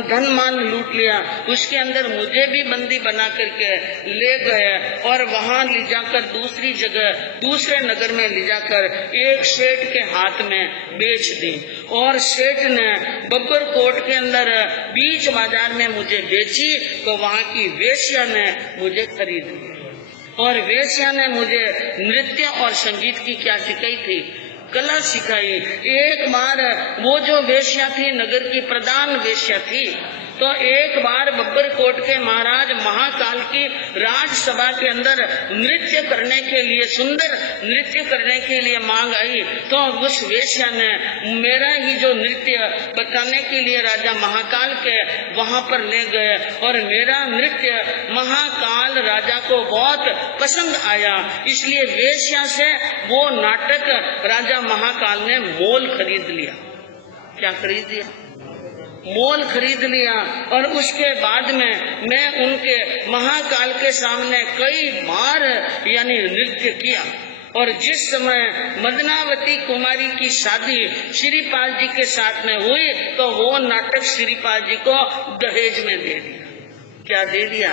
धन मान लूट लिया। उसके अंदर मुझे भी बंदी बना करके ले गए और वहां ले जाकर दूसरी जगह, दूसरे नगर में ले जाकर एक सेठ के हाथ में बेच दी और सेठ ने बब्बर कोट के अंदर बीच बाजार में मुझे बेची तो वहाँ की वेश्या ने मुझे खरीद लिया और वेश्या ने मुझे नृत्य और संगीत की क्या सिखाई थी? कला सिखाई। एक बार वो जो वेश्या थी नगर की प्रधान वेश्या थी, तो एक बार बब्बर कोट के महाराज महाकाल की राजसभा के अंदर नृत्य करने के लिए, सुंदर नृत्य करने के लिए मांग आई, तो उस वेश्या ने मेरा ही जो नृत्य बताने के लिए राजा महाकाल के वहां पर ले गए और मेरा नृत्य महाकाल राजा को बहुत पसंद आया, इसलिए वेश्या से वो नाटक राजा महाकाल ने मोल खरीद लिया। क्या खरीद लिया? मोल खरीद लिया। और उसके बाद में मैं उनके महाकाल के सामने कई बार यानी नृत्य किया और जिस समय मदनावती कुमारी की शादी श्रीपाल जी के साथ में हुई तो वो नाटक श्रीपाल जी को दहेज में दे दिया। क्या दे दिया?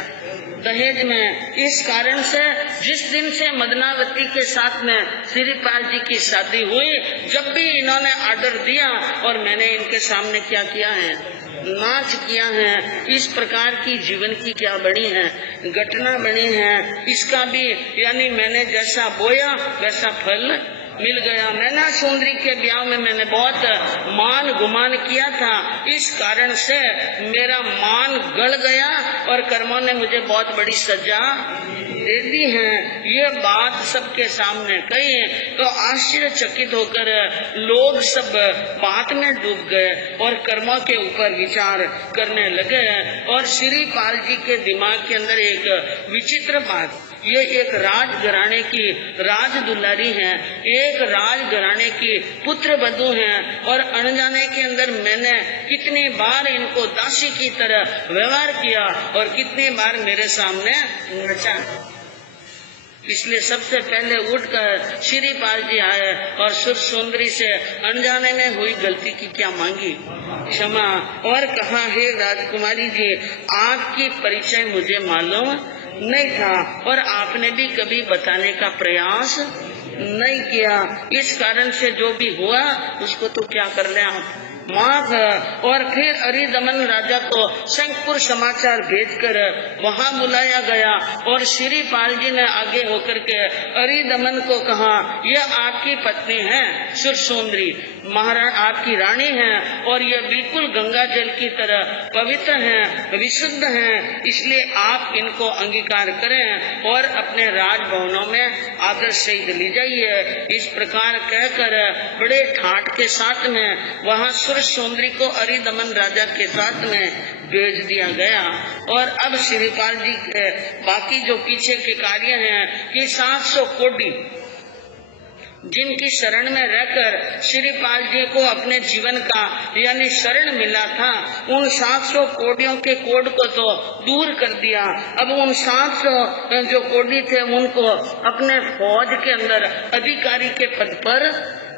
दहेज में। इस कारण से जिस दिन से मदनावती के साथ में श्रीपाल जी की शादी हुई, जब भी इन्होंने ऑर्डर दिया और मैंने इनके सामने क्या किया है? नाच किया है। इस प्रकार की जीवन की क्या बनी है? घटना बनी है। इसका भी यानी मैंने जैसा बोया वैसा फल मिल गया। नैना सुंदरी के ब्याह में मैंने बहुत मान गुमान किया था, इस कारण से मेरा मान गल गया और कर्मों ने मुझे बहुत बड़ी सजा दे दी है। ये बात सबके सामने कही तो आश्चर्यचकित होकर लोग सब बात में डूब गए और कर्मों के ऊपर विचार करने लगे और श्रीपाल जी के दिमाग के अंदर एक विचित्र बात, ये एक राजघराने की राज दुलारी है, एक राजघराने की पुत्र वधू है और अनजाने के अंदर मैंने कितनी बार इनको दासी की तरह व्यवहार किया और कितनी बार मेरे सामने नचा। इसलिए सबसे पहले उठकर श्रीपाल जी आए और सुरसुंदरी से अनजाने में हुई गलती की क्या मांगी क्षमा और कहा, हे राजकुमारी जी, आपकी परिचय मुझे मालूम नहीं था और आपने भी कभी बताने का प्रयास नहीं किया, इस कारण से जो भी हुआ उसको तो क्या कर ले आप माफ। और फिर अरिदमन राजा को शंखपुर समाचार भेजकर वहां बुलाया गया और श्रीपाल जी ने आगे होकर के अरिदमन को कहा, यह आपकी पत्नी है सुरसुंदरी, महाराज आपकी रानी है और ये बिल्कुल गंगा जल की तरह पवित्र हैं, विशुद्ध हैं, इसलिए आप इनको अंगीकार करें और अपने राजभवनों में आदर सहित ले जाइए। इस प्रकार कहकर बड़े ठाठ के साथ में वहां सुरसुंदरी को अरिदमन राजा के साथ में भेज दिया गया। और अब श्रीपाल जी के बाकी जो पीछे के कार्य हैं कि 700 कोडी जिनकी शरण में रहकर श्रीपाल जी को अपने जीवन का यानी शरण मिला था, उन 700 कोडियों के कोड को तो दूर कर दिया। अब उन 700 जो कोडी थे उनको अपने फौज के अंदर अधिकारी के पद पर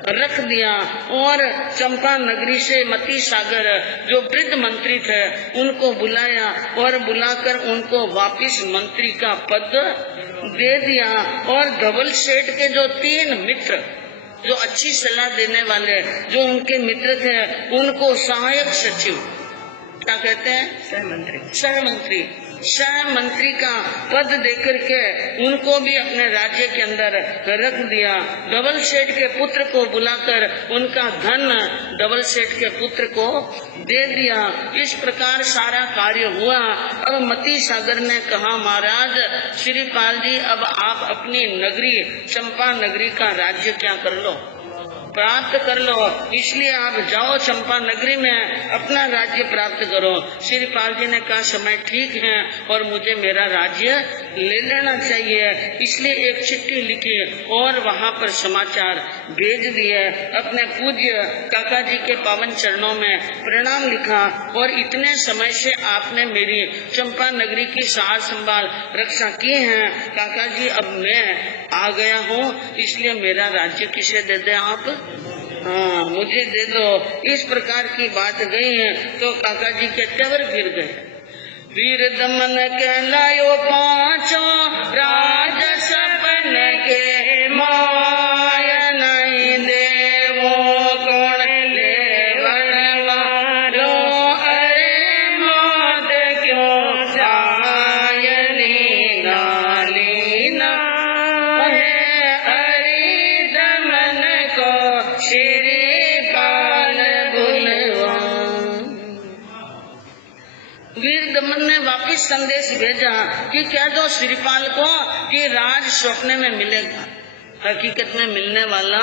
रख दिया और चंपा नगरी से मती सागर जो वृद्ध मंत्री थे उनको बुलाया और बुलाकर उनको वापिस मंत्री का पद दे दिया। और धवल सेठ के जो 3 मित्र जो अच्छी सलाह देने वाले जो उनके मित्र थे उनको सहायक सचिव क्या कहते हैं, सह मंत्री का पद देकर के उनको भी अपने राज्य के अंदर रख दिया। धवल सेठ के पुत्र को बुलाकर उनका धन धवल सेठ के पुत्र को दे दिया। इस प्रकार सारा कार्य हुआ। अब मती सागर ने कहा, महाराज श्रीपाल जी, अब आप अपनी नगरी चंपा नगरी का राज्य क्या कर लो, प्राप्त कर लो, इसलिए आप जाओ चंपा नगरी में अपना राज्य प्राप्त करो। श्रीपाल जी ने कहा, समय ठीक है और मुझे मेरा राज्य ले लेना चाहिए, इसलिए एक चिट्ठी लिखी और वहाँ पर समाचार भेज दिए। अपने पूज्य काका जी के पावन चरणों में प्रणाम लिखा और इतने समय से आपने मेरी चंपा नगरी की सार संभाल रक्षा की है काका जी, अब मैं आ गया हूँ, इसलिए मेरा राज्य किसे दे दे आप, हाँ मुझे दे दो। इस प्रकार की बात गई है तो काका जी के टवर गिर गए। वीर दमन कहलायो पांचों राज सपन के माय, नहीं देवो कौन लेवन मारो, अरे मौत क्यों सायनी नालीना है, अरे दमन को श्रीपाल बुलवा। वीर दमन ने वापिस संदेश भेजा कि कह दो श्रीपाल को कि राज स्वप्न में मिलेगा, हकीकत में मिलने वाला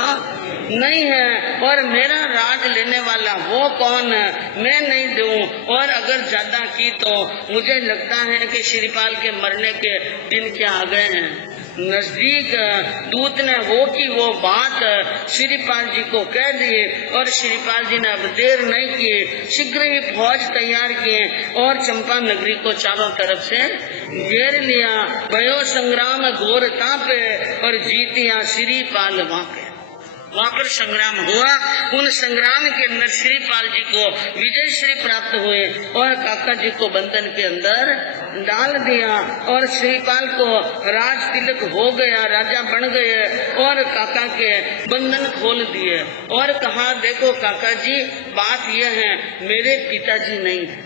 नहीं है, और मेरा राज लेने वाला वो कौन है, मैं नहीं दूं। और अगर ज्यादा की तो मुझे लगता है कि श्रीपाल के मरने के दिन क्या आ गए हैं नजदीक। दूत ने वो की वो बात श्रीपाल जी को कह दी और श्रीपाल जी ने अब देर नहीं की, शीघ्र ही फौज तैयार किए और चंपा नगरी को चारों तरफ से घेर लिया। भयो संग्राम घोर तापे और जीतिया श्रीपाल वहाँ पर संग्राम हुआ। उन संग्राम के अंदर श्रीपाल जी को विजय श्री प्राप्त हुए और काका जी को बंधन के अंदर डाल दिया और श्रीपाल को राज तिलक हो गया, राजा बन गए और काका के बंधन खोल दिए और कहा, देखो काका जी बात यह है, मेरे पिताजी नहीं है।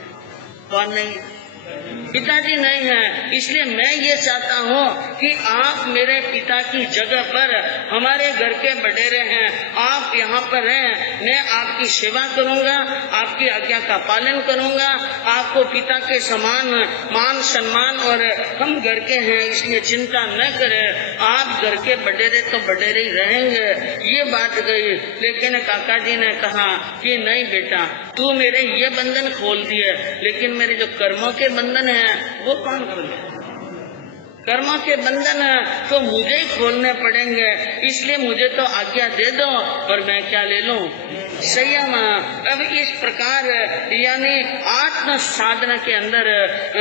कौन नहीं? पिताजी नहीं है, इसलिए मैं ये चाहता हूँ कि आप मेरे पिता की जगह पर हमारे घर के बडेरे हैं, आप यहाँ पर हैं, मैं आपकी सेवा करूँगा, आपकी आज्ञा का पालन करूँगा, आपको पिता के समान मान सम्मान, और हम घर के हैं इसलिए चिंता न करें, आप घर के बडेरे तो बडेरे ही रहेंगे। ये बात गई, लेकिन काका जी ने कहा कि नहीं बेटा, तू मेरे ये बंधन खोल दिए, लेकिन मेरे जो कर्मों के बंधन है वो कौन खोले? कर्मों के बंधन तो मुझे ही खोलने पड़ेंगे, इसलिए मुझे तो आज्ञा दे दो और मैं क्या ले लूं? संयम। अब इस प्रकार यानी आत्म साधना के अंदर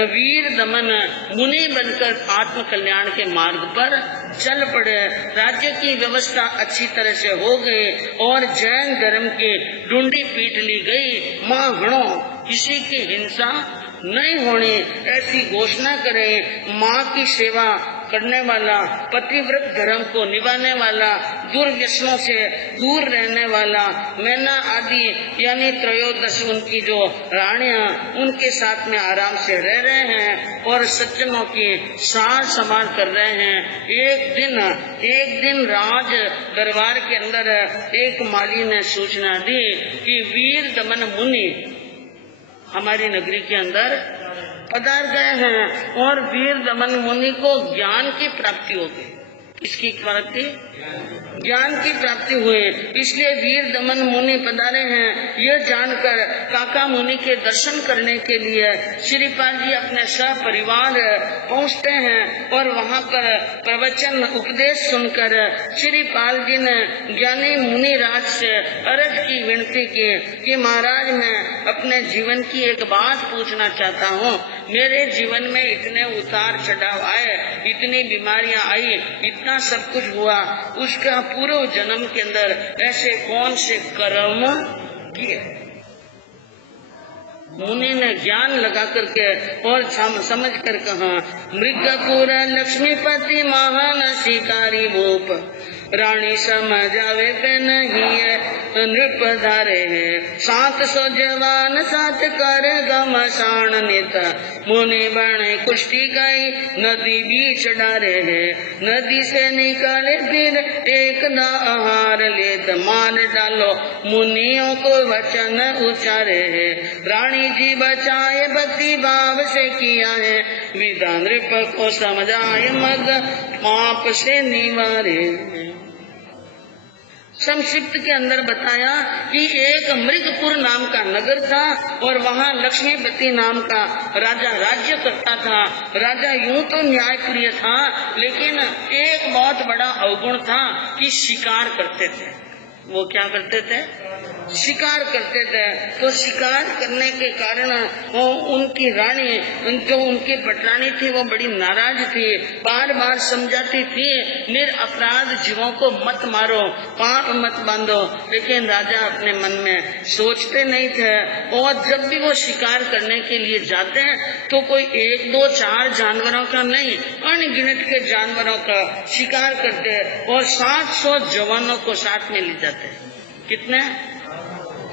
वीर दमन मुनि बनकर आत्म कल्याण के मार्ग पर चल पड़े। राज्य की व्यवस्था अच्छी तरह से हो गई और जैन धर्म की डूंडी पीट ली गई। माँ हणो, किसी की हिंसा नहीं होनी, ऐसी घोषणा करें। माँ की सेवा करने वाला, पतिव्रत धर्म को निभाने वाला, दुर्व्यसनों से दूर रहने वाला, मैना आदि यानी 13 उनकी जो रानियां उनके साथ में आराम से रह रहे हैं और सज्जनों की सार संभाल कर रहे हैं। एक दिन राज दरबार के अंदर एक माली ने सूचना दी कि वीर दमन मुनि हमारी नगरी के अंदर पधार गए हैं और वीर दमन मुनि को ज्ञान की प्राप्ति हो गई। इसकी प्राप्ति ज्ञान की प्राप्ति हुई, इसलिए वीर दमन मुनि पधारे हैं। यह जानकर काका मुनि के दर्शन करने के लिए श्रीपाल जी अपने सह परिवार पहुँचते हैं और वहाँ पर प्रवचन उपदेश सुनकर श्रीपाल जी ने ज्ञानी मुनि राज से अर्ज की, विनती की कि महाराज मैं अपने जीवन की एक बात पूछना चाहता हूँ। मेरे जीवन में इतने उतार चढ़ाव आए इतनी बीमारियां आई, इतना सब कुछ हुआ, उसका पूर्व जन्म के अंदर ऐसे कौन से कर्म किए। मुनि ने ज्ञान लगा करके और समझ कर कहा, मृगपुर लक्ष्मीपति महान शिकारी भूप, रानी समझावे पे नहीं है नृप धारे है, 700 जवान 7 कर घमसान नेता, मुनि बने कुश्ती गई नदी बीच डारे है, नदी से निकाले फिर एक ना आहार लेत, मार डालो मुनियों को वचन उचारे है, रानी जी बचाए भक्ति भाव से किया है, विदा नृप को समझाए मग पाप से निवारे। संक्षिप्त के अंदर बताया कि एक मृगपुर नाम का नगर था और वहाँ लक्ष्मीपति नाम का राजा राज्य करता था। राजा यूं तो न्यायप्रिय था, लेकिन एक बहुत बड़ा अवगुण था कि शिकार करते थे। वो क्या करते थे? शिकार करते थे। तो शिकार करने के कारण वो उनकी रानी जो उनकी पटरानी थी वो बड़ी नाराज थी, बार बार समझाती थी निरपराध जीवों को मत मारो, पाप मत बांधो, लेकिन राजा अपने मन में सोचते नहीं थे। और जब भी वो शिकार करने के लिए जाते हैं तो कोई 1, 2, 4 जानवरों का नहीं, अनगिनत के जानवरों का शिकार करते और 700 जवानों को साथ में ले जाते। कितने?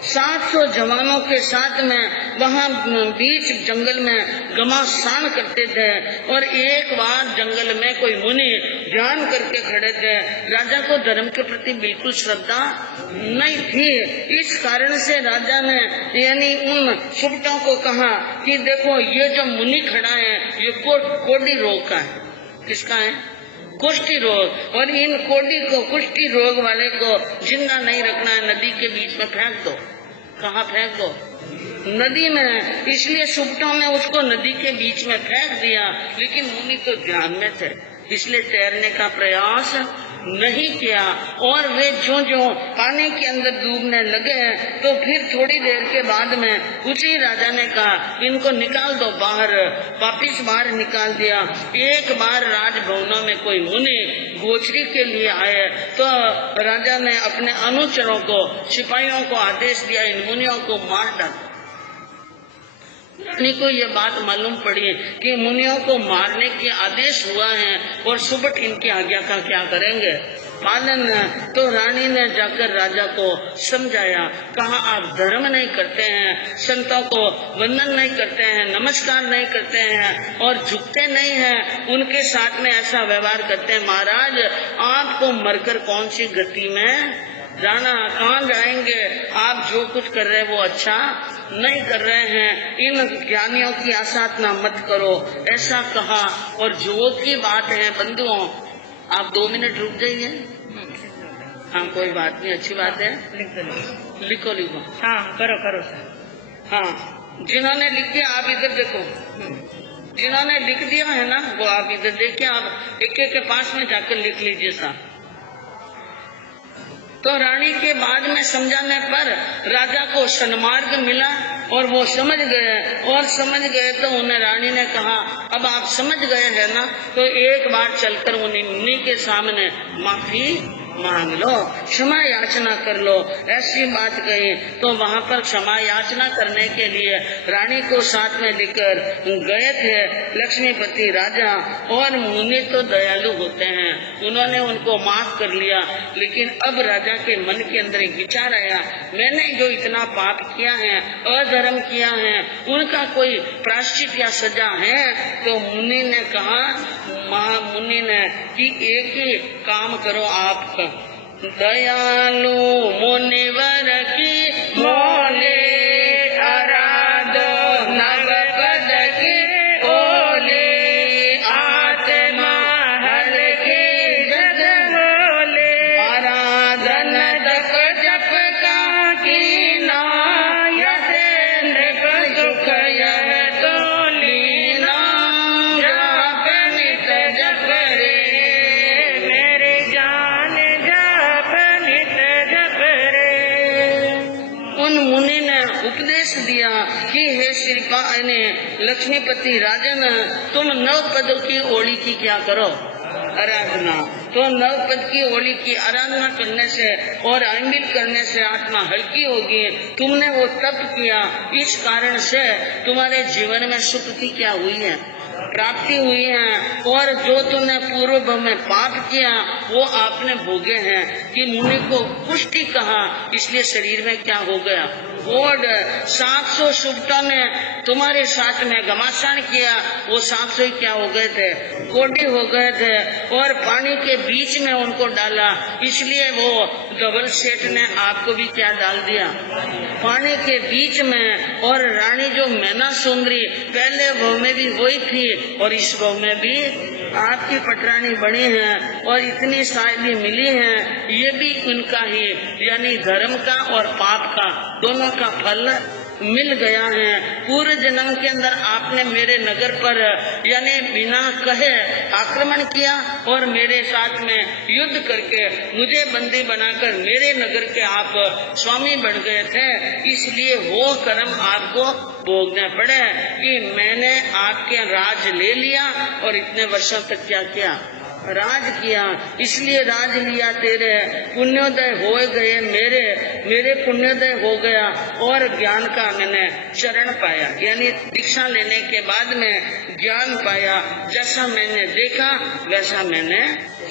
700 जवानों के साथ में वहाँ बीच जंगल में घमासान करते थे। और एक बार जंगल में कोई मुनि ध्यान करके खड़े थे। राजा को धर्म के प्रति बिल्कुल श्रद्धा नहीं थी। इस कारण से राजा ने यानी उन सुबटों को कहा कि देखो ये जो मुनि खड़ा है ये कोढ़ी रोग का है। किसका है? कुष्ठी रोग। और इन कोढ़ी को, कुष्ठी रोग वाले को जिंदा नहीं रखना है, नदी के बीच में फेंक दो। कहाँ फेंक दो? नदी में। इसलिए सुबटों ने उसको नदी के बीच में फेंक दिया, लेकिन मुनि तो ध्यान में थे, इसलिए तैरने का प्रयास नहीं किया। और वे जो पानी के अंदर डूबने लगे तो फिर थोड़ी देर के बाद में उसी राजा ने कहा इनको निकाल दो बाहर। वापिस बाहर निकाल दिया। एक बार राजभवनों में कोई मुनि गोचरी के लिए आए तो राजा ने अपने अनुचरों को, सिपाहियों को आदेश दिया इन मुनियों को मार डाल। रानी को ये बात मालूम पड़ी कि मुनियों को मारने के आदेश हुआ है और सुबट इनकी आज्ञा का क्या करेंगे? पालन। तो रानी ने जाकर राजा को समझाया, कहा आप धर्म नहीं करते हैं, संतों को वंदन नहीं करते हैं, नमस्कार नहीं करते हैं और झुकते नहीं हैं, उनके साथ में ऐसा व्यवहार करते हैं। महाराज आपको मरकर कौन सी गति में जाना, कहाँ जाएंगे? आप जो कुछ कर रहे हैं वो अच्छा नहीं कर रहे हैं। इन ज्ञानियों की आसाधना मत करो, ऐसा कहा। और जो की बात है बंधुओं, आप 2 मिनट रुक जाइए। हाँ कोई बात नहीं, अच्छी बात है। लिखो लिखो। हाँ करो करो। हाँ जिन्होंने लिख दिया आप इधर देखो, जिन्होंने लिख दिया है ना वो आप इधर देखिए। आप एक के पास में जाकर लिख लीजिए साहब। तो रानी के बाद में समझाने पर राजा को सन्मार्ग मिला और वो समझ गए। और समझ गए तो उन्हें रानी ने कहा अब आप समझ गए हैं ना, तो एक बार चलकर उन्हीं मुनि के सामने माफी मांग लो, क्षमा याचना कर लो। ऐसी बात कही तो वहाँ पर क्षमा याचना करने के लिए रानी को साथ में लेकर गए थे लक्ष्मीपति राजा। और मुनि तो दयालु होते हैं, उन्होंने उनको माफ कर लिया। लेकिन अब राजा के मन के अंदर एक विचार आया, मैंने जो इतना पाप किया है, अधर्म किया है, उनका कोई प्रायश्चित या सजा है? तो मुनि ने कहा, महामुनि ने कि एक ही काम करो आप, दयालु मुनिवर की मोले आराधो नव पद की ओले, आत्मा हर के जग बोले, आराधन तक जप का कीना, यथे नृप सुख यह तो लीना, जाप नित जप रे मेरे जान, जाप नित जप रे। उन लक्ष्मीपति राजन, तुम 9 पदों की ओली की क्या करो आराधना। तो 9 पद की ओली की आराधना करने से और आइंबिल करने से आत्मा हल्की होगी। तुमने वो तप किया, इस कारण से तुम्हारे जीवन में सुख की क्या हुई है, प्राप्ति हुई है। और जो तुमने पूर्व में पाप किया वो आपने भोगे हैं। कि मुनि को पुष्टि कहा, इसलिए शरीर में क्या हो गया, और 700 शुभता ने तुम्हारे साथ में घमासान किया, वो 700 ही क्या हो गए थे, कोडी हो गए थे। और पानी के बीच में उनको डाला, इसलिए वो डबल सेठ ने आपको भी क्या डाल दिया, पानी के बीच में। और रानी जो मैना सुंदरी पहले भव में भी वही थी और इस भव में भी आपकी पटरानी बनी है और इतनी साइली मिली है। ये भी उनका ही यानी धर्म का और पाप का दोनों का फल मिल गया है। पूर्व जन्म के अंदर आपने मेरे नगर पर यानी बिना कहे आक्रमण किया और मेरे साथ में युद्ध करके मुझे बंदी बनाकर मेरे नगर के आप स्वामी बन गए थे। इसलिए वो कर्म आपको भोगना पड़े कि मैंने आपके राज ले लिया और इतने वर्षों तक क्या किया, राज किया। इसलिए राज लिया तेरे, पुण्योदय हो गए मेरे पुण्योदय हो गया और ज्ञान का मैंने शरण पाया। यानी दीक्षा लेने के बाद में ज्ञान पाया, जैसा मैंने देखा वैसा मैंने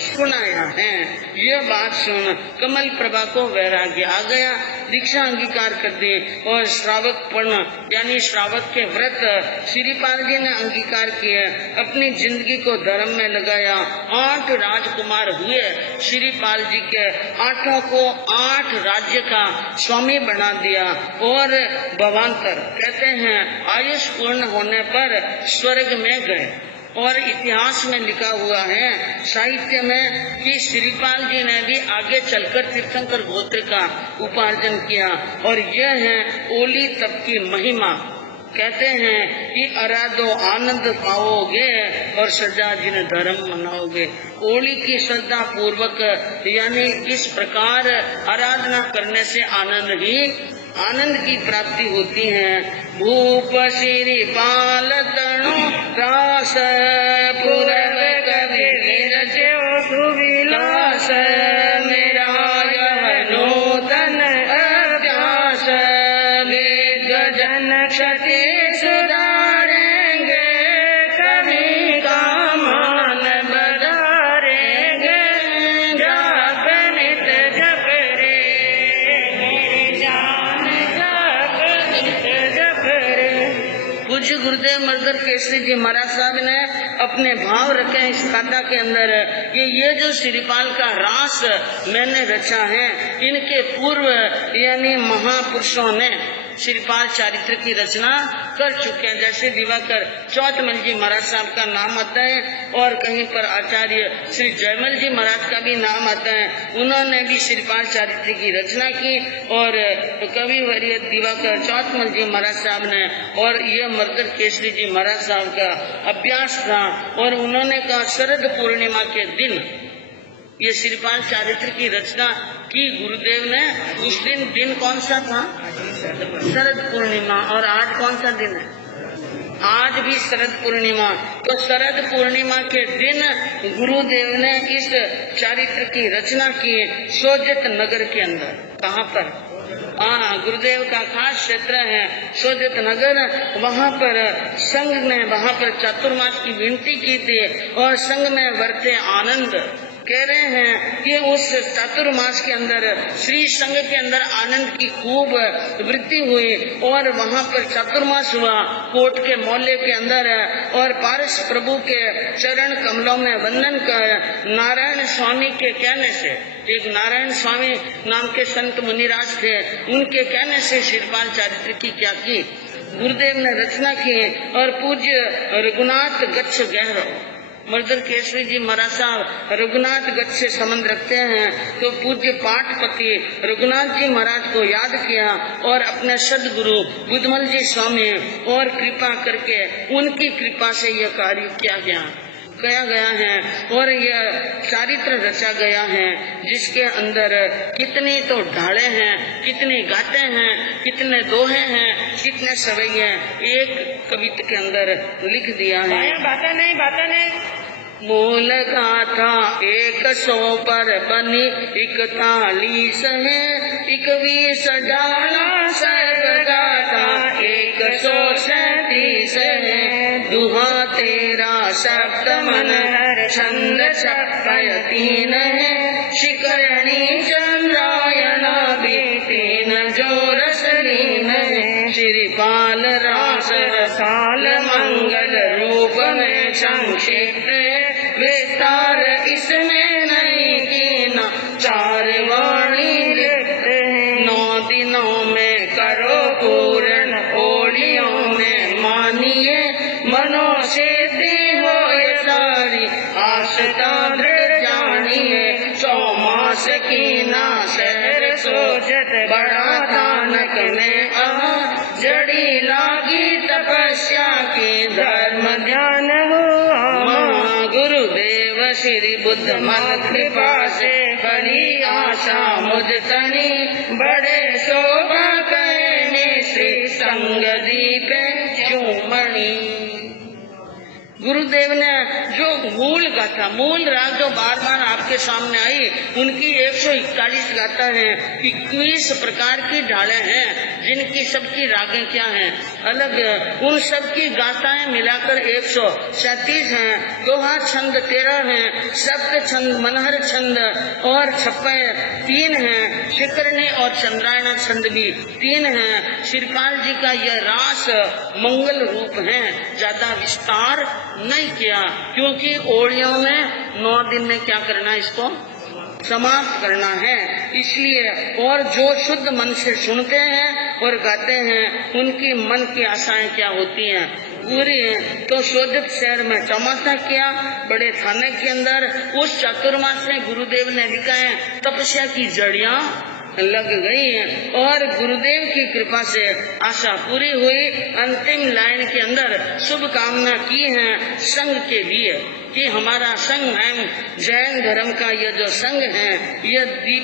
सुनाया है। यह बात सुन कमल प्रभा को वैराग्य आ गया, दीक्षा अंगीकार कर दी और श्रावक पर्ण यानी श्रावक के व्रत श्रीपाल जी ने अंगीकार किए, अपनी जिंदगी को धर्म में लगाया। 8 राजकुमार हुए श्रीपाल जी के, 8 को 8 राज्य का स्वामी बना दिया। और भवांतर कहते हैं आयुष पूर्ण होने पर स्वर्ग में गए। और इतिहास में लिखा हुआ है साहित्य में कि श्रीपाल जी ने भी आगे चलकर तीर्थंकर गोत्र का उपार्जन किया। और यह है ओली तप की महिमा। कहते हैं कि आराधो आनंद पाओगे और सजा जिन धर्म मनाओगे। ओली की श्रद्धा पूर्वक यानी इस प्रकार आराधना करने से आनंद की प्राप्ति होती है। भूप श्रीपाल तनु रास पूरब कवि विलास, मेरा यह नूतन अभ्यास, वेद जन क्षति सुधारेंगे, कवि का मान बधारेंगे, जाप नित जप रे जान जाप नित जप रे। पूज्य गुरुदेव मर्दर केसरी जी महाराज साहब ने अपने भाव रखे इस कथा के अंदर कि ये जो श्रीपाल का रास मैंने रचा है, इनके पूर्व यानी महापुरुषों ने श्रीपाल चारित्र की रचना कर चुके हैं। जैसे दिवाकर चौथमल जी महाराज साहब का नाम आता है और कहीं पर आचार्य श्री जयमल जी महाराज का भी नाम आता है। उन्होंने भी श्रीपाल चारित्र की रचना की और कवि वर्य दिवाकर चौथमल जी महाराज साहब ने और ये मर्दर केसरी जी महाराज साहब का अभ्यास था। और उन्होंने कहा शरद पूर्णिमा के दिन ये श्रीपाल चारित्र की रचना की गुरुदेव ने। उस दिन कौन सा था, शरद पूर्णिमा। और आज कौन सा दिन है, आज भी शरद पूर्णिमा। तो शरद पूर्णिमा के दिन गुरुदेव ने इस चारित्र की रचना की सोजत नगर के अंदर। कहाँ पर, गुरुदेव का खास क्षेत्र है सोजत नगर। वहाँ पर संघ ने वहाँ पर चातुर्मास की विनती की थी और संघ में वर्ते आनंद। कह रहे हैं कि उस चातुर्मास के अंदर श्री संघ के अंदर आनंद की खूब वृद्धि हुई और वहाँ पर चातुर्मास हुआ कोट के मोहल्ले के अंदर। और पारस प्रभु के चरण कमलों में वंदन कर नारायण स्वामी के कहने से, एक नारायण स्वामी नाम के संत मुनिराज थे, उनके कहने से श्रीपाल चारित्र की क्या की गुरुदेव ने रचना की। और पूज्य रघुनाथ गच्छ गहरो मर्दर केसरी जी महाराज साहब रघुनाथ गच्छ से संबंध रखते हैं। तो पूज्य पाठपति रघुनाथ जी महाराज को याद किया और अपने सदगुरु बुद्धमल जी स्वामी और कृपा करके उनकी कृपा से यह कार्य किया गया। कहा गया है और यह चारित्र रचा गया है, जिसके अंदर कितनी तो ढाले हैं, कितनी गाते हैं, कितने दोहे हैं, कितने सवैये एक कविता के अंदर लिख दिया है। बाता नहीं मूल गाथा 100 पर बनी 41 है, 21 डाला सर्व गाथा 137 है। दुहा तेरा सप्त मन हर छंद 3 है, शिखरणी चंद्रायण भी 3 जो रसलीन है। श्रीपाल रास रसाल मंगल रूप में संक्षिप्त विस्तार इसमें नहीं कीना, 4 वाणी लिखते हैं। 9 दिनों में करो पूर्ण, ओलियों में मानिए, मनोसिद्धि हो ये सारी, आस्था दृढ़ जानिए। 100 मास की ना शहर सोचत, बड़ा थानक में जड़ी लागी तपस्या की, धर्म ध्यान हुआ। गुरुदेव श्री बुद्ध मल कृपा से बड़ी आशा मुझ तनी, बड़े शोभा कहने श्री संग दीप चूमणि। गुरुदेव ने जो मूल गाथा, मूल राग जो बार बार आपके सामने आई, उनकी 141 गाथा है। 21 प्रकार की ढालें हैं, जिनकी सबकी रागें क्या हैं अलग, उन सबकी गाथाएं मिलाकर 137 हैं। दोहा छंद 13 हैं, सप्त छंद मनहर छंद और छप्पे 3 हैं। शिखरणी और चंद्रायण छंद भी 3 हैं। श्रीपाल जी का यह रास मंगल रूप है, ज्यादा विस्तार नहीं किया, क्योंकि ओलियों में 9 दिन में क्या करना है, इसको समाप्त करना है। इसलिए और जो शुद्ध मन से सुनते हैं और गाते हैं, उनकी मन की आशाएं क्या होती हैं, पूरी है। तो शोधित शहर में चौमासा किया, बड़े थाने के अंदर उस चातुर्मास में गुरुदेव ने लिखा है, तपस्या की जड़ियां लग गई हैं और गुरुदेव की कृपा से आशा पूरी हुई। अंतिम लाइन के अंदर शुभ कामना की है संघ के लिए कि हमारा संघ है, जैन धर्म का यह जो संघ है, यह दीप